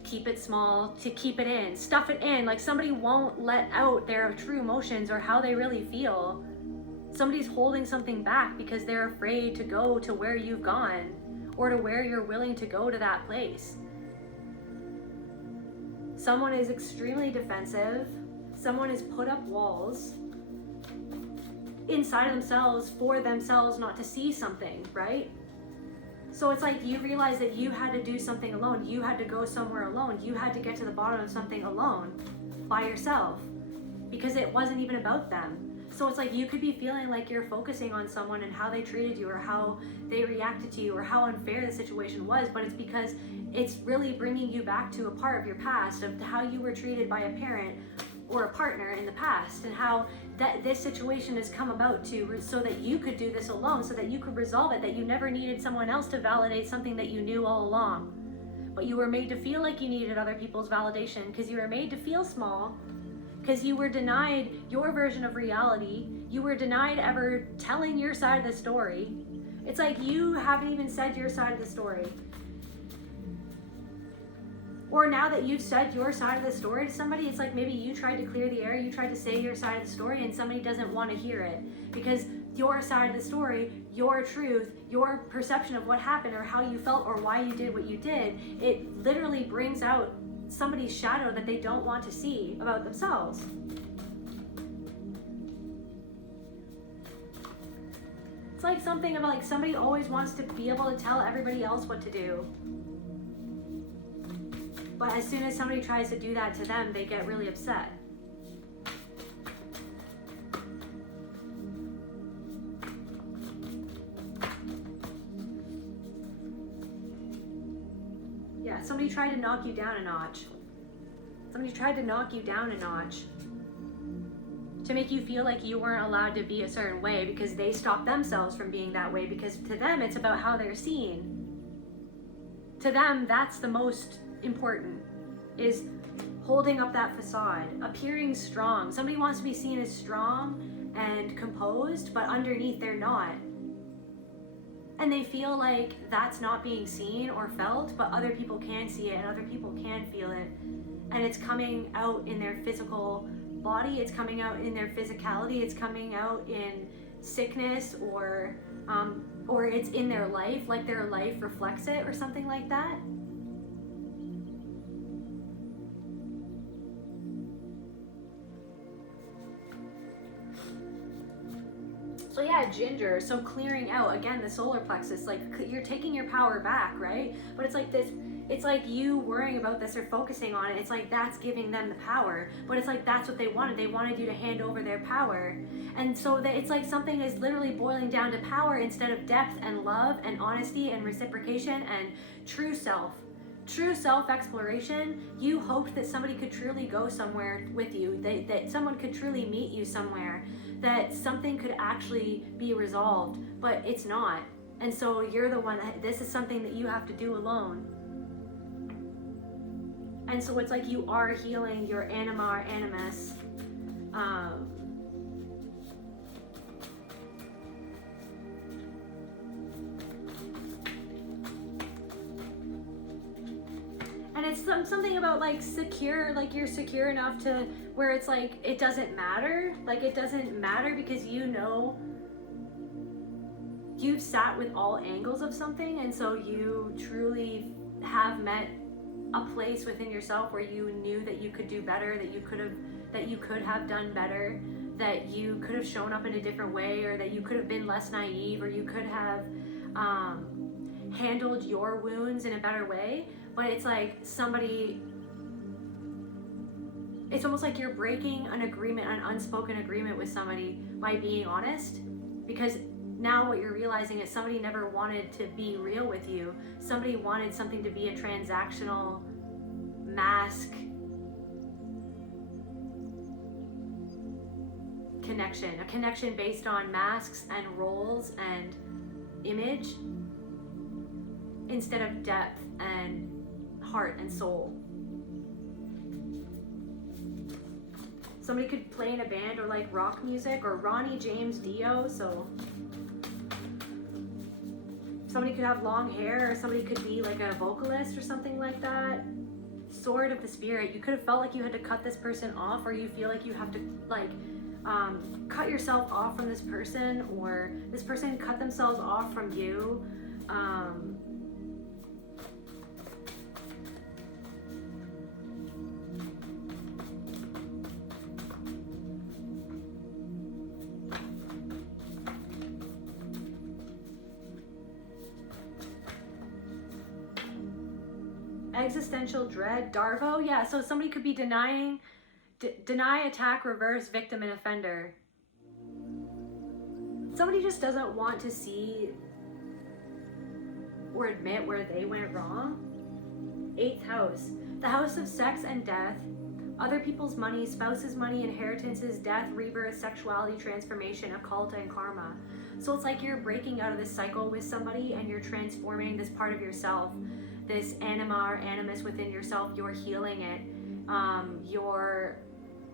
keep it small, to keep it in, stuff it in. Like, somebody won't let out their true emotions or how they really feel. Somebody's holding something back because they're afraid to go to where you've gone, or to where you're willing to go to that place. Someone is extremely defensive. Someone has put up walls inside of themselves for themselves not to see something, right? So it's like you realize that you had to do something alone. You had to go somewhere alone. You had to get to the bottom of something alone by yourself, because it wasn't even about them. So it's like you could be feeling like you're focusing on someone and how they treated you or how they reacted to you or how unfair the situation was, but it's because it's really bringing you back to a part of your past, of how you were treated by a parent or a partner in the past, and how that this situation has come about so that you could do this alone, so that you could resolve it, that you never needed someone else to validate something that you knew all along. But you were made to feel like you needed other people's validation, because you were made to feel small, because you were denied your version of reality. You were denied ever telling your side of the story. It's like you haven't even said your side of the story. Or now that you've said your side of the story to somebody, it's like maybe you tried to clear the air, you tried to say your side of the story, and somebody doesn't want to hear it. Because your side of the story, your truth, your perception of what happened or how you felt or why you did what you did, it literally brings out somebody's shadow that they don't want to see about themselves. It's like something about like somebody always wants to be able to tell everybody else what to do. But as soon as somebody tries to do that to them, they get really upset. Yeah, somebody tried to knock you down a notch. Somebody tried to knock you down a notch to make you feel like you weren't allowed to be a certain way because they stopped themselves from being that way, because to them it's about how they're seen. To them, that's the most important, is holding up that facade, appearing strong. Somebody wants to be seen as strong and composed, but underneath they're not. And they feel like that's not being seen or felt, but other people can see it and other people can feel it. And it's coming out in their physical body, it's coming out in their physicality, it's coming out in sickness, or it's in their life, like their life reflects it or something like that. So yeah, ginger, so clearing out, again, the solar plexus, like you're taking your power back, right? But it's like this, it's like you worrying about this or focusing on it, it's like that's giving them the power, but it's like that's what they wanted. They wanted you to hand over their power. And so that it's like something is literally boiling down to power instead of depth and love and honesty and reciprocation and true self-exploration. You hoped that somebody could truly go somewhere with you, that someone could truly meet you somewhere, that something could actually be resolved, but it's not. And so you're the one that, this is something that you have to do alone. And so it's like you are healing your anima or animus. And it's something about like secure, like you're secure enough to where it's like it doesn't matter. Like it doesn't matter because you know you've sat with all angles of something, and so you truly have met a place within yourself where you knew that you could do better, that you could have done better, that you could have shown up in a different way, or that you could have been less naive, or you could have handled your wounds in a better way. But it's like somebody, it's almost like you're breaking an agreement, an unspoken agreement with somebody by being honest, because now what you're realizing is somebody never wanted to be real with you. Somebody wanted something to be a transactional mask connection, a connection based on masks and roles and image instead of depth and heart and soul. Somebody could play in a band or like rock music or Ronnie James Dio, so somebody could have long hair, or somebody could be like a vocalist or something like that. Sword of the spirit, you could have felt like you had to cut this person off, or you feel like you have to like cut yourself off from this person, or this person cut themselves off from you. Existential dread, Darvo, yeah, so somebody could be deny, attack, reverse, victim, and offender. Somebody just doesn't want to see or admit where they went wrong. 8th house, the house of sex and death, other people's money, spouse's money, inheritances, death, rebirth, sexuality, transformation, occulta, and karma. So it's like you're breaking out of this cycle with somebody and you're transforming this part of yourself, this anima or animus within yourself. You're healing it. You're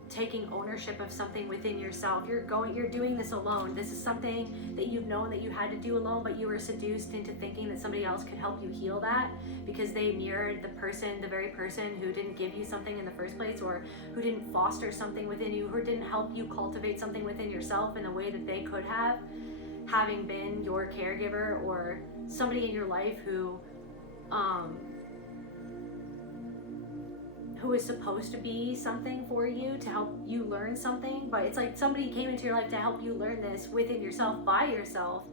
taking ownership of something within yourself. You're doing this alone. This is something that you've known that you had to do alone, but you were seduced into thinking that somebody else could help you heal that because they mirrored the very person who didn't give you something in the first place, or who didn't foster something within you, who didn't help you cultivate something within yourself in the way that they could have, having been your caregiver, or somebody in your life who is supposed to be something for you to help you learn something, but it's like somebody came into your life to help you learn this within yourself, by yourself,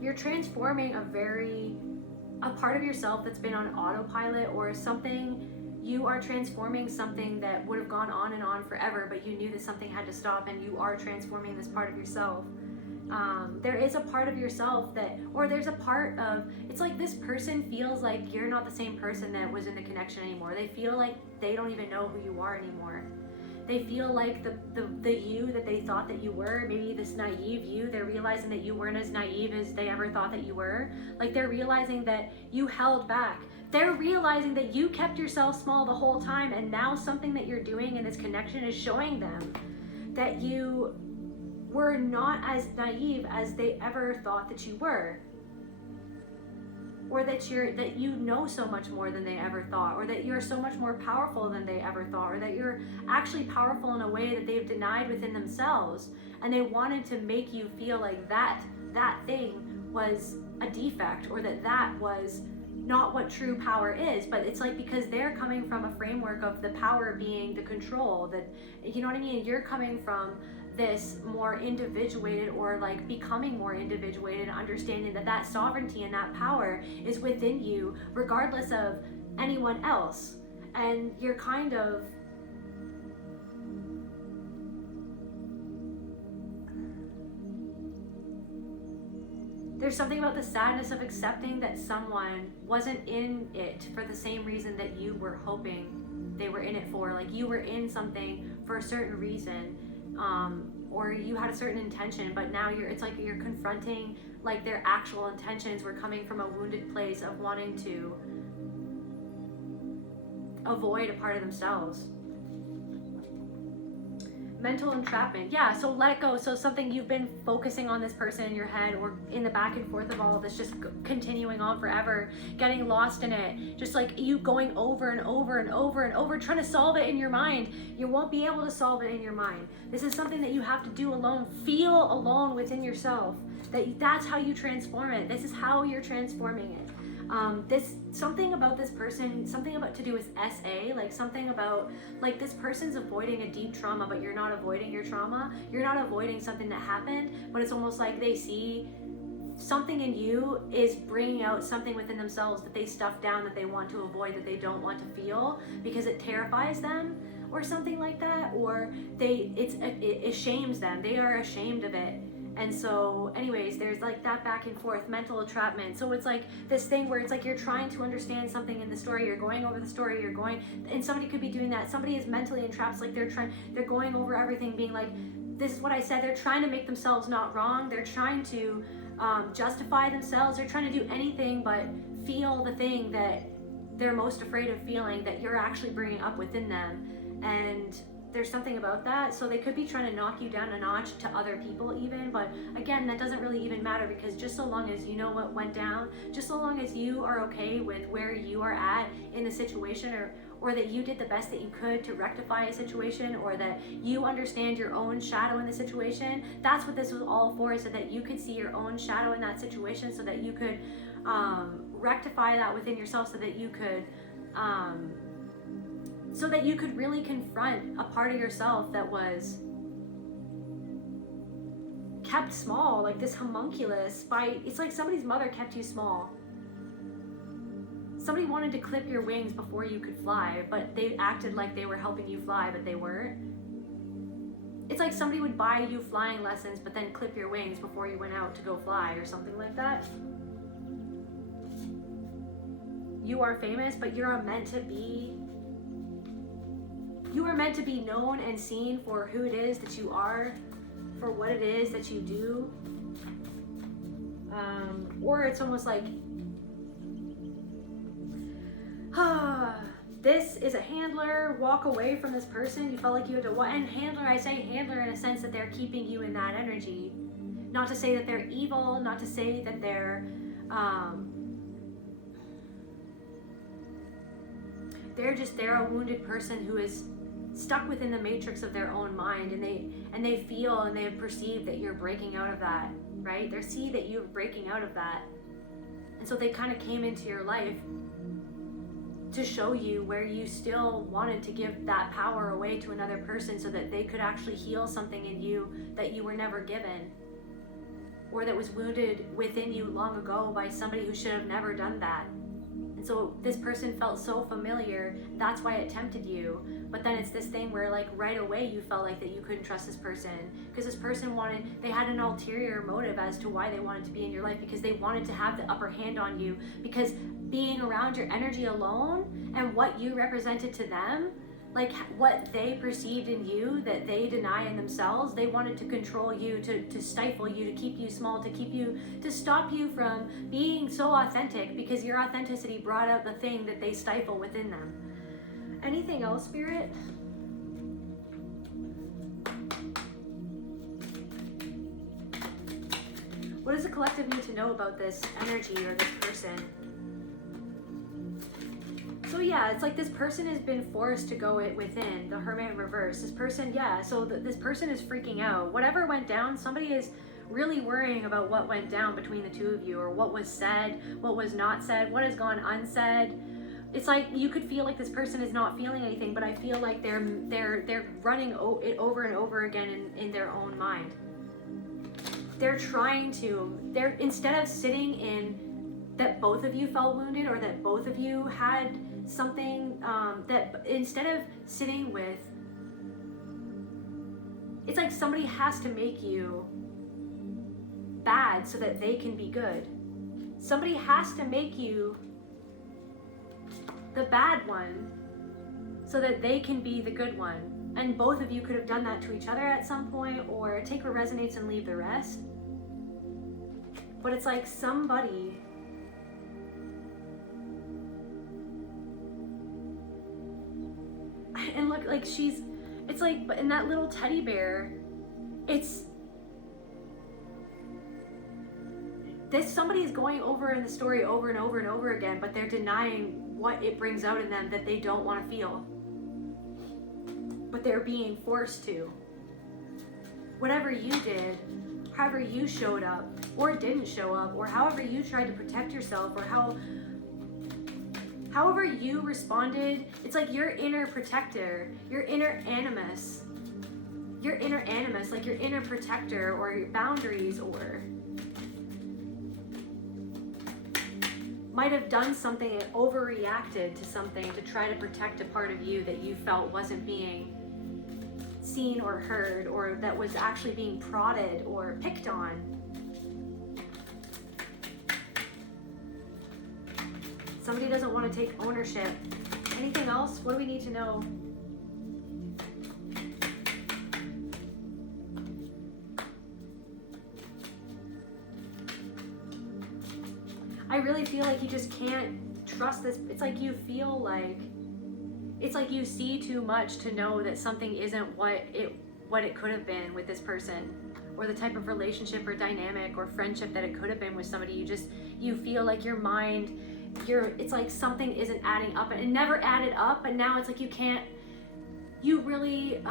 You're transforming a part of yourself that's been on autopilot, or something. You are transforming something that would have gone on and on forever, but you knew that something had to stop, and you are transforming this part of yourself. There is a part of yourself there's a part of, it's like this person feels like you're not the same person that was in the connection anymore. They feel like they don't even know who you are anymore. They feel like the you that they thought that you were, maybe this naive you, they're realizing that you weren't as naive as they ever thought that you were. Like, they're realizing that you held back. They're realizing that you kept yourself small the whole time, and now something that you're doing in this connection is showing them that you were not as naive as they ever thought that you were. Or that you know so much more than they ever thought, or that you're so much more powerful than they ever thought, or that you're actually powerful in a way that they've denied within themselves, and they wanted to make you feel like that thing was a defect, or that was not what true power is. But it's like, because they're coming from a framework of the power being the control, that, you know what I mean? You're coming from this more individuated, or like becoming more individuated, understanding that sovereignty and that power is within you regardless of anyone else. And you're kind of there's something about the sadness of accepting that someone wasn't in it for the same reason that you were hoping they were in it for. Like, you were in something for a certain reason, or you had a certain intention, but now it's like you're confronting, like, their actual intentions were coming from a wounded place of wanting to avoid a part of themselves. Mental entrapment. Yeah, so let it go. So something you've been focusing on this person in your head, or in the back and forth of all of this, just continuing on forever, getting lost in it, just like you going over and over and over and over, trying to solve it in your mind. You won't be able to solve it in your mind. This is something that you have to do alone. Feel alone within yourself. That's how you transform it. This is how you're transforming it. Something about this person, something about to do with SA, like something about, like, this person's avoiding a deep trauma, but you're not avoiding your trauma. You're not avoiding something that happened, but it's almost like they see something in you is bringing out something within themselves that they stuff down, that they want to avoid, that they don't want to feel because it terrifies them, or something like that, or it shames them. They are ashamed of it. And so anyways, there's like that back and forth, mental entrapment. So it's like this thing where it's like you're trying to understand something in the story, you're going over the story, and somebody could be doing that. Somebody is mentally entrapped, like they're going over everything, being like, this is what I said. They're trying to make themselves not wrong. They're trying to justify themselves. They're trying to do anything but feel the thing that they're most afraid of feeling, that you're actually bringing up within them. And there's something about that. So they could be trying to knock you down a notch to other people even, but again, that doesn't really even matter, because just so long as you know what went down, just so long as you are okay with where you are at in the situation, or that you did the best that you could to rectify a situation, or that you understand your own shadow in the situation, that's what this was all for, so that you could see your own shadow in that situation, so that you could rectify that within yourself, so that you could really confront a part of yourself that was kept small, like this homunculus it's like somebody's mother kept you small. Somebody wanted to clip your wings before you could fly, but they acted like they were helping you fly, but they weren't. It's like somebody would buy you flying lessons, but then clip your wings before you went out to go fly, or something like that. You are famous, but you are meant to be known and seen for who it is that you are, for what it is that you do. Or it's almost like, this is a handler, walk away from this person. You felt like you had to, and handler, I say handler in a sense that they're keeping you in that energy. Not to say that they're evil, not to say that they're a wounded person who is stuck within the matrix of their own mind, and they feel and they perceive that you're breaking out of that, right? They see that you're breaking out of that, and so they kind of came into your life to show you where you still wanted to give that power away to another person so that they could actually heal something in you that you were never given, or that was wounded within you long ago by somebody who should have never done that. And so this person felt so familiar, that's why it tempted you. But then it's this thing where like right away you felt like that you couldn't trust this person, because this person they had an ulterior motive as to why they wanted to be in your life, because they wanted to have the upper hand on you, because being around your energy alone and what you represented to them, like what they perceived in you that they deny in themselves, they wanted to control you, to stifle you, to keep you small, to stop you from being so authentic, because your authenticity brought out the thing that they stifle within them. Anything else, Spirit? What does the collective need to know about this energy or this person? So yeah, it's like this person has been forced to go within, the Hermit in reverse. This person, yeah, so this person is freaking out. Whatever went down, somebody is really worrying about what went down between the two of you, or what was said, what was not said, what has gone unsaid. It's like you could feel like this person is not feeling anything, but I feel like they're running it over and over again in their own mind. They're trying to, instead of sitting in that both of you felt wounded, or that both of you had something, that instead of sitting with, it's like somebody has to make you bad so that they can be good. Somebody has to make you the bad one so that they can be the good one. And both of you could have done that to each other at some point, or take what resonates and leave the rest. But it's like somebody and look, like it's like, but in that little teddy bear, somebody is going over in the story over and over and over again, but they're denying what it brings out in them that they don't want to feel. But they're being forced to. Whatever you did, however you showed up, or didn't show up, or however you tried to protect yourself, or however you responded, it's like your inner protector, your inner animus, like your inner protector, or your boundaries, or might have done something and overreacted to something to try to protect a part of you that you felt wasn't being seen or heard, or that was actually being prodded or picked on. Somebody doesn't want to take ownership. Anything else? What do we need to know? I really feel like you just can't trust this. It's like you feel like, it's like you see too much to know that something isn't what it could have been with this person, or the type of relationship or dynamic or friendship that it could have been with somebody. You feel like your mind, it's like something isn't adding up, and it never added up, and now it's like you really,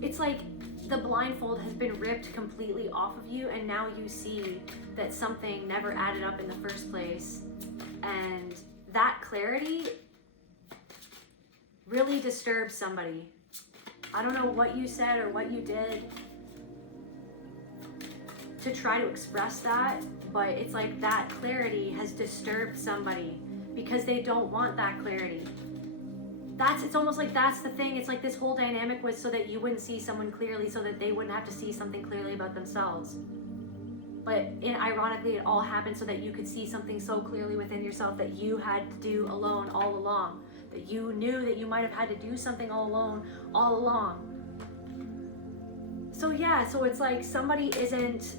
it's like the blindfold has been ripped completely off of you, and now you see that something never added up in the first place. And that clarity really disturbs somebody. I don't know what you said or what you did to try to express that, but it's like that clarity has disturbed somebody because they don't want that clarity. It's almost like that's the thing. It's like this whole dynamic was so that you wouldn't see someone clearly, so that they wouldn't have to see something clearly about themselves. But ironically, it all happened so that you could see something so clearly within yourself that you had to do alone all along. That you knew that you might have had to do something all alone all along. So yeah, so it's like somebody isn't,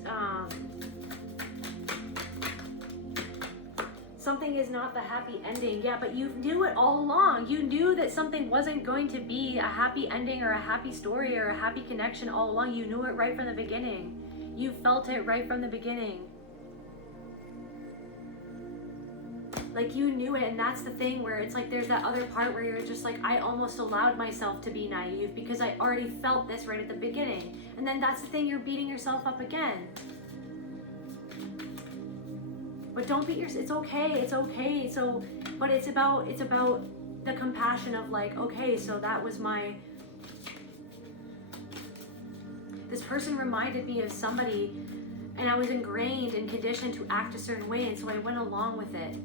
something is not the happy ending. Yeah, but you knew it all along. You knew that something wasn't going to be a happy ending or a happy story or a happy connection all along. You knew it right from the beginning. You felt it right from the beginning. Like you knew it, and that's the thing where it's like there's that other part where you're just like, I almost allowed myself to be naive because I already felt this right at the beginning. And then that's the thing, you're beating yourself up again. But don't beat yourself. It's okay. It's okay. So, but it's about the compassion of like, okay, so that was this person reminded me of somebody, and I was ingrained and conditioned to act a certain way, and so I went along with it.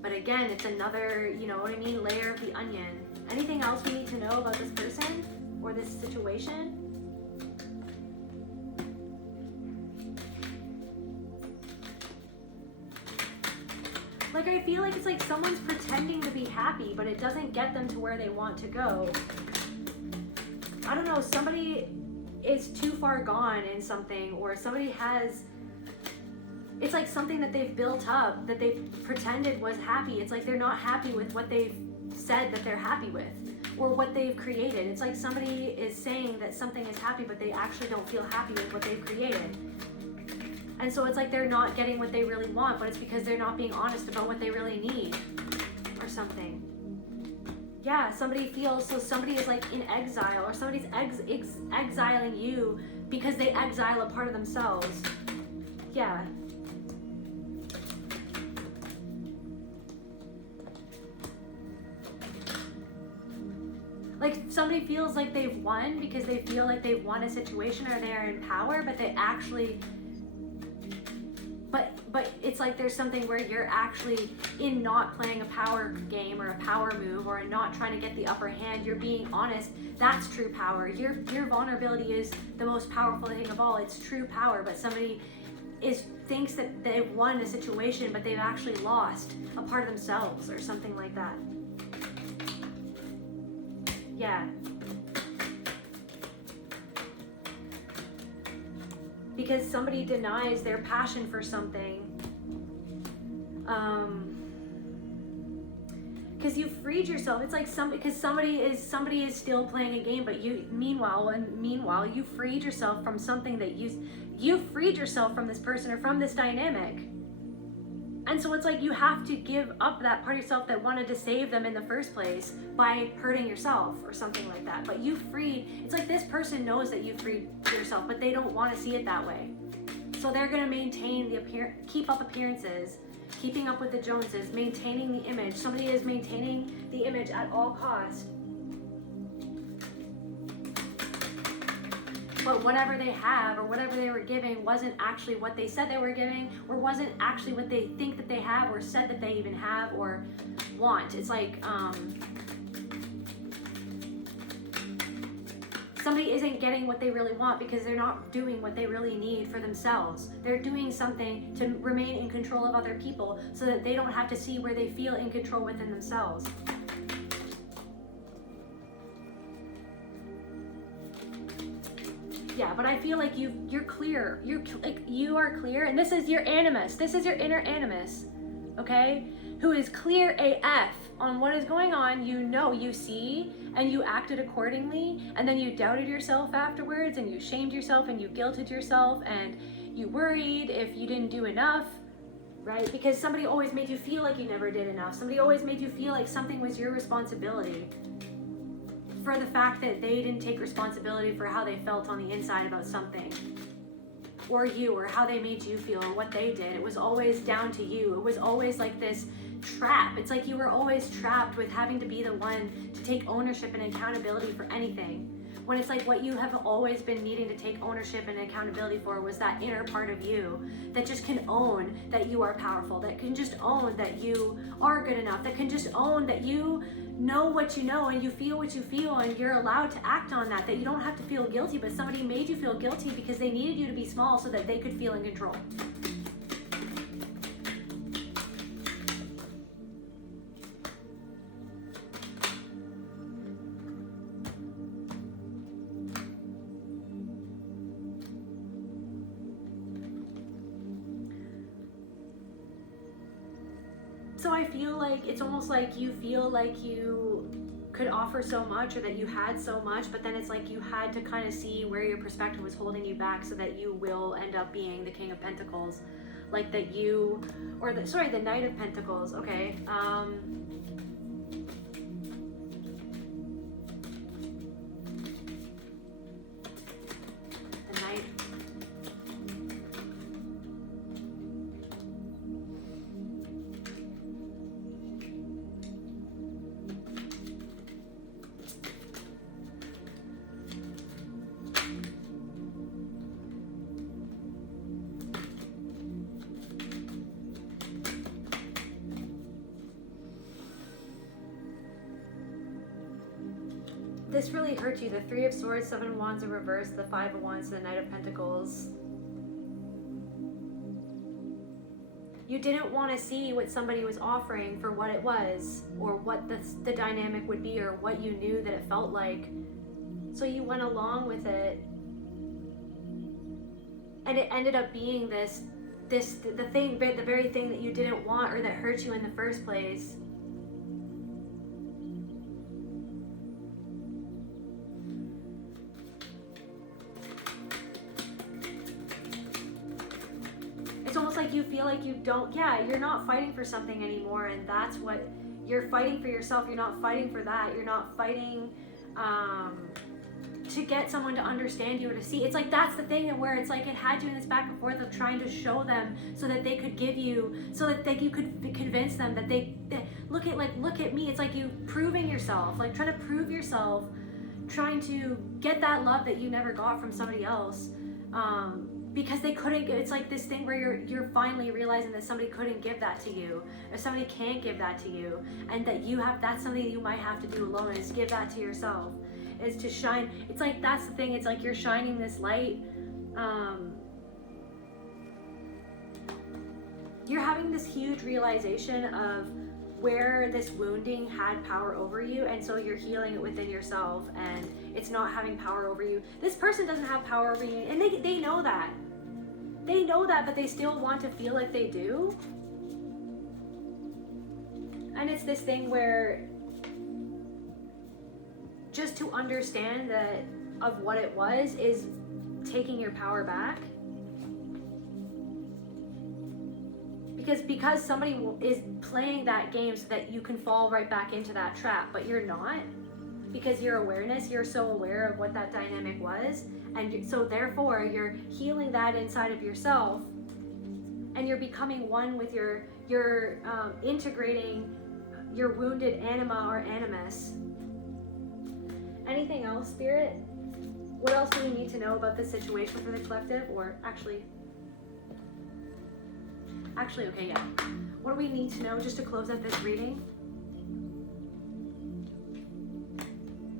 But again, it's another, you know what I mean, layer of the onion. Anything else we need to know about this person or this situation? Like, I feel like it's like someone's pretending to be happy, but it doesn't get them to where they want to go. I don't know, somebody is too far gone in something, or somebody has, it's like something that they've built up that they've pretended was happy. It's like they're not happy with what they've said that they're happy with, or what they've created. It's like somebody is saying that something is happy, but they actually don't feel happy with what they've created. And so it's like they're not getting what they really want, but it's because they're not being honest about what they really need or something. Yeah, somebody feels, so somebody is like in exile, or somebody's exiling you because they exile a part of themselves. Yeah. Like somebody feels like they've won because they feel like they've won a situation or they're in power, but they actually, but it's like there's something where you're actually in not playing a power game or a power move, or not trying to get the upper hand. You're being honest. That's true power. Your vulnerability is the most powerful thing of all. It's true power. But somebody thinks that they've won a situation, but they've actually lost a part of themselves or something like that. Yeah. Because somebody denies their passion for something. Because you freed yourself. It's like because somebody is still playing a game, but meanwhile you freed yourself from something that you freed yourself from this person or from this dynamic. And so it's like you have to give up that part of yourself that wanted to save them in the first place by hurting yourself or something like that. But you freed, it's like this person knows that you freed yourself, but they don't want to see it that way. So they're going to maintain keep up appearances, keeping up with the Joneses, maintaining the image. Somebody is maintaining the image at all costs. But whatever they have or whatever they were giving wasn't actually what they said they were giving, or wasn't actually what they think that they have or said that they even have or want. It's like somebody isn't getting what they really want because they're not doing what they really need for themselves. They're doing something to remain in control of other people so that they don't have to see where they feel in control within themselves. Yeah, but I feel like you're clear. You are clear, and this is your animus. This is your inner animus, okay? Who is clear AF on what is going on. You know, you see, and you acted accordingly, and then you doubted yourself afterwards, and you shamed yourself, and you guilted yourself, and you worried if you didn't do enough, right? Because somebody always made you feel like you never did enough. Somebody always made you feel like something was your responsibility, for the fact that they didn't take responsibility for how they felt on the inside about something, or you, or how they made you feel, or what they did. It was always down to you. It was always like this trap. It's like you were always trapped with having to be the one to take ownership and accountability for anything, when it's like what you have always been needing to take ownership and accountability for was that inner part of you that just can own that you are powerful, that can just own that you are good enough, that can just own that you know what you know and you feel what you feel, and you're allowed to act on that, that you don't have to feel guilty. But somebody made you feel guilty because they needed you to be small so that they could feel in control. So I feel like it's almost like you feel like you could offer so much, or that you had so much, but then it's like you had to kind of see where your perspective was holding you back, so that you will end up being the King of Pentacles, like that you, or the Knight of Pentacles. Okay. The Knight. this really hurt you. The Three of Swords, Seven of Wands in reverse, the Five of Wands, the Knight of Pentacles. You didn't want to see what somebody was offering for what it was, or what the dynamic would be, or what you knew that it felt like. So you went along with it, and it ended up being the very thing that you didn't want, or that hurt you in the first place. It's almost like you feel like you're not fighting for something anymore, and that's what you're fighting for yourself. You're not fighting for that. You're not fighting to get someone to understand you or to see. It's like that's the thing, where it's like it had you in this back and forth of trying to show them so that they could give you, so that you could convince them that look at me. It's like you proving yourself, like trying to prove yourself, trying to get that love that you never got from somebody else. Because they couldn't. It's like this thing where you're finally realizing that somebody couldn't give that to you, or somebody can't give that to you, and that that's something you might have to do alone, is give that to yourself, is to shine. It's like that's the thing. It's like you're shining this light. You're having this huge realization of where this wounding had power over you, and so you're healing it within yourself, and it's not having power over you. This person doesn't have power over you, and they know that. They know that, but they still want to feel like they do. And it's this thing where just to understand that of what it was is taking your power back. Because somebody is playing that game so that you can fall right back into that trap, but you're not. Because your awareness, you're so aware of what that dynamic was, and so therefore you're healing that inside of yourself, and you're becoming one with you're integrating your wounded anima or animus. Anything else, Spirit? What else do we need to know about this situation for the collective? Or actually, okay, yeah. What do we need to know just to close out this reading?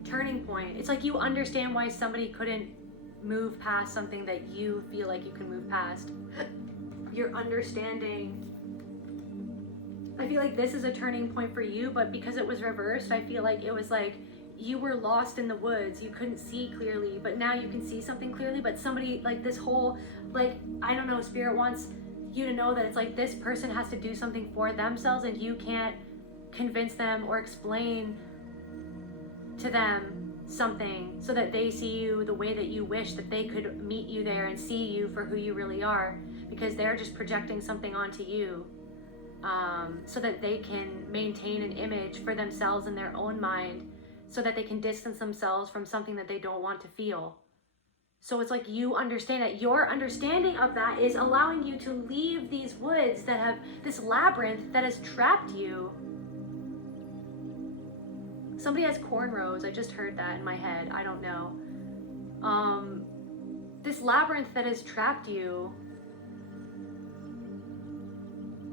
Turning point. It's like you understand why somebody couldn't move past something that you feel like you can move past. You're understanding. I feel like this is a turning point for you, but because it was reversed, I feel like it was like you were lost in the woods. You couldn't see clearly, but now you can see something clearly. But somebody, like this whole, like, I don't know, Spirit wants you to know that it's like this person has to do something for themselves, and you can't convince them or explain to them something so that they see you the way that you wish that they could meet you there and see you for who you really are, because they're just projecting something onto you, so that they can maintain an image for themselves in their own mind, so that they can distance themselves from something that they don't want to feel. So it's like you understand that your understanding of that is allowing you to leave these woods that have this labyrinth that has trapped you. Somebody has cornrows. I just heard that in my head. I don't know. This labyrinth that has trapped you,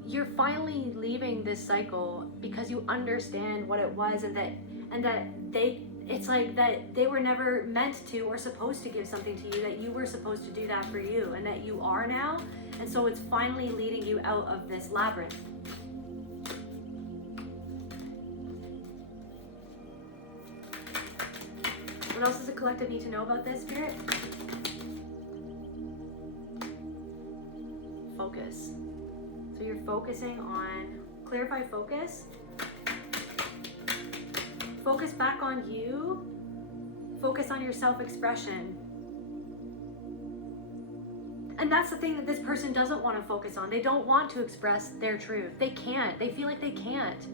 you're finally leaving this cycle because you understand what it was, and that it's like that they were never meant to or supposed to give something to you, that you were supposed to do that for you, and that you are now. And so it's finally leading you out of this labyrinth. What else does the collective need to know about this, Spirit? Focus. So you're focusing on, clarify focus. Focus back on you. Focus on your self-expression. And that's the thing that this person doesn't want to focus on. They don't want to express their truth. They can't. They feel like they can't.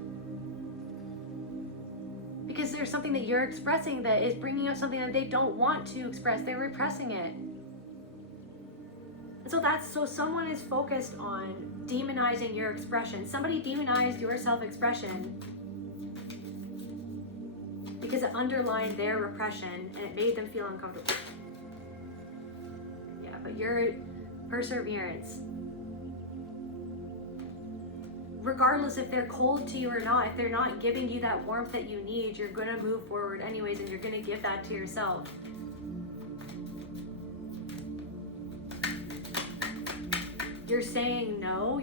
Because there's something that you're expressing that is bringing out something that they don't want to express. They're repressing it. And so someone is focused on demonizing your expression. Somebody demonized your self-expression because it underlined their repression and it made them feel uncomfortable. Yeah, but your perseverance, regardless if they're cold to you or not, if they're not giving you that warmth that you need, you're gonna move forward anyways, and you're gonna give that to yourself. You're saying no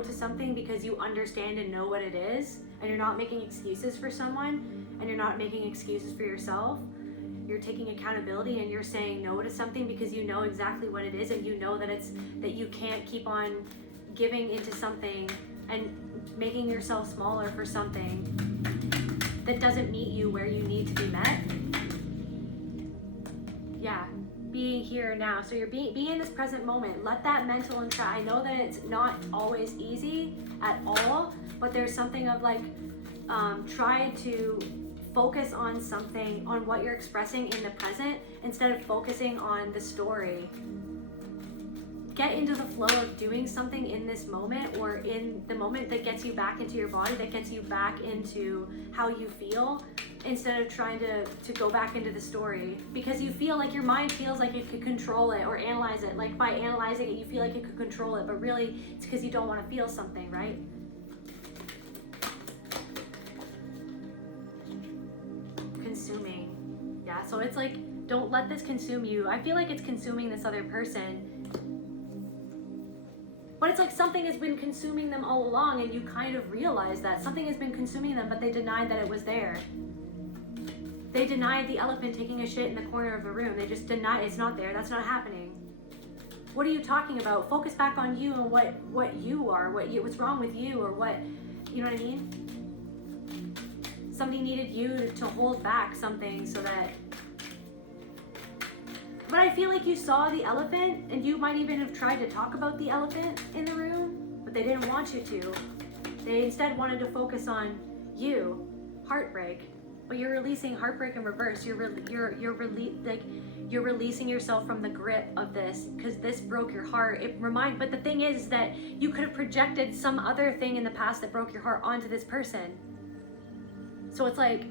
to something because you understand and know what it is, and you're not making excuses for someone, and you're not making excuses for yourself. You're taking accountability, and you're saying no to something because you know exactly what it is, and you know that that you can't keep on giving into something and making yourself smaller for something that doesn't meet you where you need to be met. Yeah, being here now. So you're being in this present moment. Let that mental and I know that it's not always easy at all, but there's something of like, try to focus on something, on what you're expressing in the present instead of focusing on the story. Get into the flow of doing something in this moment, or in the moment that gets you back into your body, that gets you back into how you feel, instead of trying to go back into the story, because you feel like your mind feels like it could control it or analyze it. Like by analyzing it, you feel like it could control it, but really it's because you don't want to feel something, right? Consuming. Yeah, so it's like, don't let this consume you. I feel like it's consuming this other person. But it's like something has been consuming them all along, and you kind of realize that something has been consuming them, but they denied that it was there. They denied the elephant taking a shit in the corner of the room. They just denied it's not there. That's not happening. What are you talking about? Focus back on you and what you are, what's wrong with you, or what, you know what I mean? Somebody needed you to hold back something so that. But I feel like you saw the elephant, and you might even have tried to talk about the elephant in the room, but they didn't want you to. They instead wanted to focus on you, heartbreak. But you're releasing heartbreak in reverse. You're releasing yourself from the grip of this, because this broke your heart. But the thing is that you could have projected some other thing in the past that broke your heart onto this person. So it's like,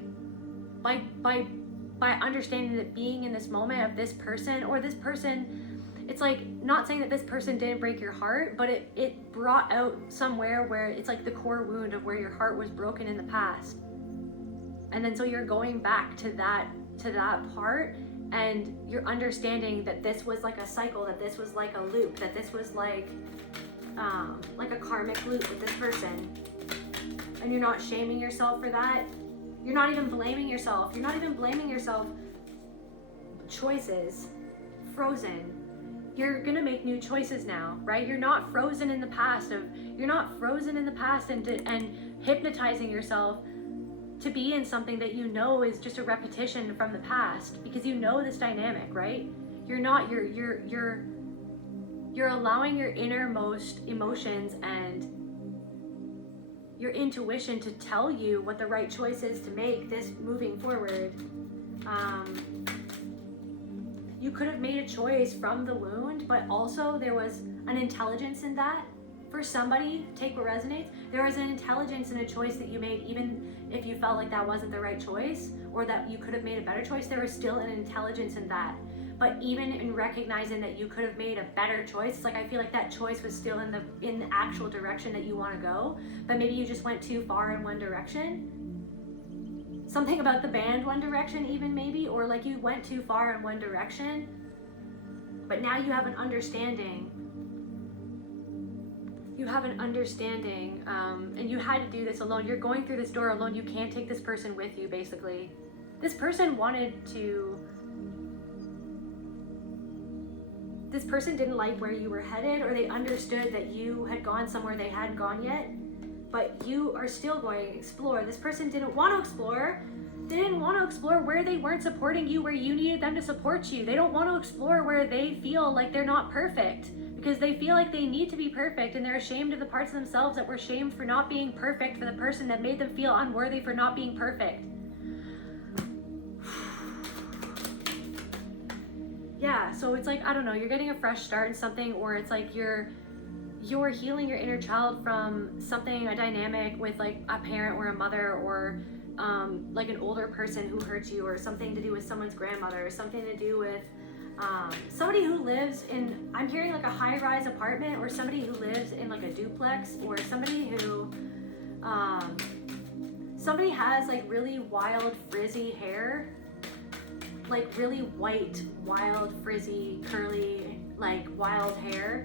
by understanding that being in this moment of this person, or this person, it's like, not saying that this person didn't break your heart, but it brought out somewhere where it's like the core wound of where your heart was broken in the past. And then so you're going back to that part, and you're understanding that this was like a cycle, that this was like a loop, that this was like a karmic loop with this person. And you're not shaming yourself for that. You're not even blaming yourself. You're not even blaming yourself. Choices. Frozen. You're gonna make new choices now, right? You're not frozen in the past and hypnotizing yourself to be in something that you know is just a repetition from the past, because you know this dynamic, right? You're allowing your innermost emotions and your intuition to tell you what the right choice is to make this moving forward. You could have made a choice from the wound, but also there was an intelligence in that. For somebody, take what resonates, there was an intelligence in a choice that you made, even if you felt like that wasn't the right choice, or that you could have made a better choice. There was still an intelligence in that. But even in recognizing that you could have made a better choice, it's like, I feel like that choice was still in the actual direction that you want to go, but maybe you just went too far in one direction. Something about the band One Direction even, maybe, or like you went too far in one direction, but now you have an understanding. And you had to do this alone. You're going through this door alone. You can't take this person with you, basically. This person didn't like where you were headed, or they understood that you had gone somewhere they hadn't gone yet, but you are still going to explore. This person didn't want to explore. They didn't want to explore where they weren't supporting you, where you needed them to support you. They don't want to explore where they feel like they're not perfect, because they feel like they need to be perfect, and they're ashamed of the parts of themselves that were shamed for not being perfect, for the person that made them feel unworthy for not being perfect. Yeah, so it's like, I don't know, you're getting a fresh start in something, or it's like you're healing your inner child from something, a dynamic with like a parent or a mother, or like an older person who hurt you, or something to do with someone's grandmother, or something to do with Somebody who lives in, I'm hearing like a high-rise apartment, or somebody who lives in like a duplex, or somebody who, somebody has like really wild frizzy hair, like really white, wild, frizzy, curly, like wild hair.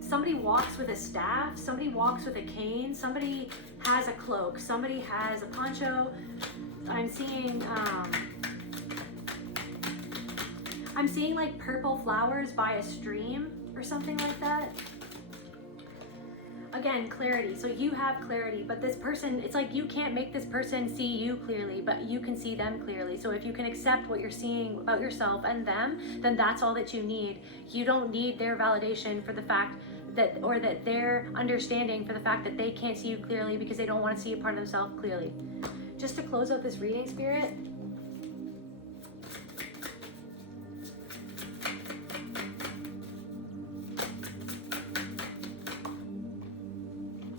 Somebody walks with a staff, somebody walks with a cane, somebody has a cloak, somebody has a poncho. I'm seeing like purple flowers by a stream or something like that. Again, clarity. So you have clarity, but this person, it's like you can't make this person see you clearly, but you can see them clearly. So if you can accept what you're seeing about yourself and them, then that's all that you need. You don't need their validation for the fact that, or that their understanding for the fact that they can't see you clearly because they don't want to see a part of themselves clearly. Just to close out this reading, Spirit,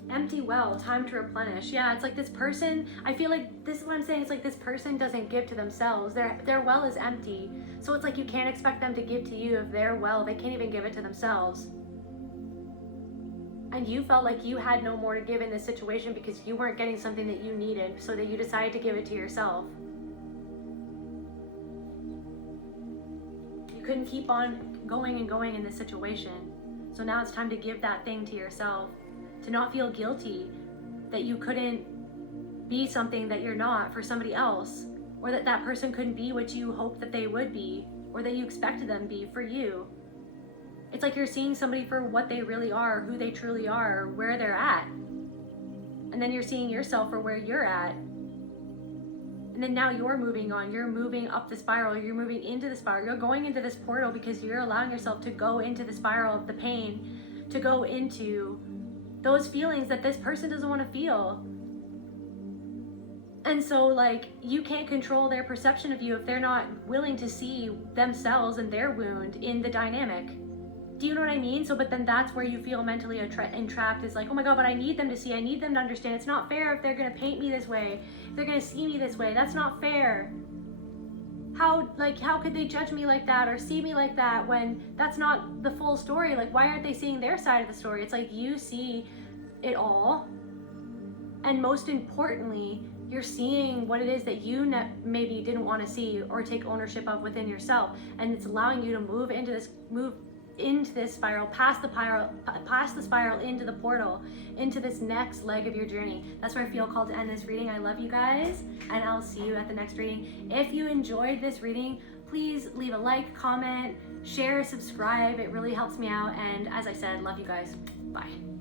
empty well, time to replenish. Yeah, it's like this person, I feel like this is what I'm saying, it's like this person doesn't give to themselves. Their well is empty. So it's like you can't expect them to give to you if their well, they can't even give it to themselves. And you felt like you had no more to give in this situation because you weren't getting something that you needed, so that you decided to give it to yourself. You couldn't keep on going and going in this situation. So now it's time to give that thing to yourself. To not feel guilty that you couldn't be something that you're not for somebody else, or that that person couldn't be what you hoped that they would be, or that you expected them to be for you. It's like you're seeing somebody for what they really are, who they truly are, where they're at. And then you're seeing yourself for where you're at. And then now you're moving on, you're moving up the spiral, you're moving into the spiral, you're going into this portal because you're allowing yourself to go into the spiral of the pain, to go into those feelings that this person doesn't want to feel. And so like you can't control their perception of you if they're not willing to see themselves and their wound in the dynamic. Do you know what I mean? So, but then that's where you feel mentally entrapped, is like, oh my God, but I need them to see, I need them to understand. It's not fair if they're gonna paint me this way, if they're gonna see me this way. That's not fair. How could they judge me like that or see me like that when that's not the full story? Like, why aren't they seeing their side of the story? It's like you see it all. And most importantly, you're seeing what it is that you maybe didn't want to see or take ownership of within yourself. And it's allowing you to move into this spiral, past the spiral, into the portal, into this next leg of your journey. That's where I feel called to end this reading. I love you guys, and I'll see you at the next reading. If you enjoyed this reading, please leave a like, comment, share, subscribe. It really helps me out. And as I said, love you guys. Bye.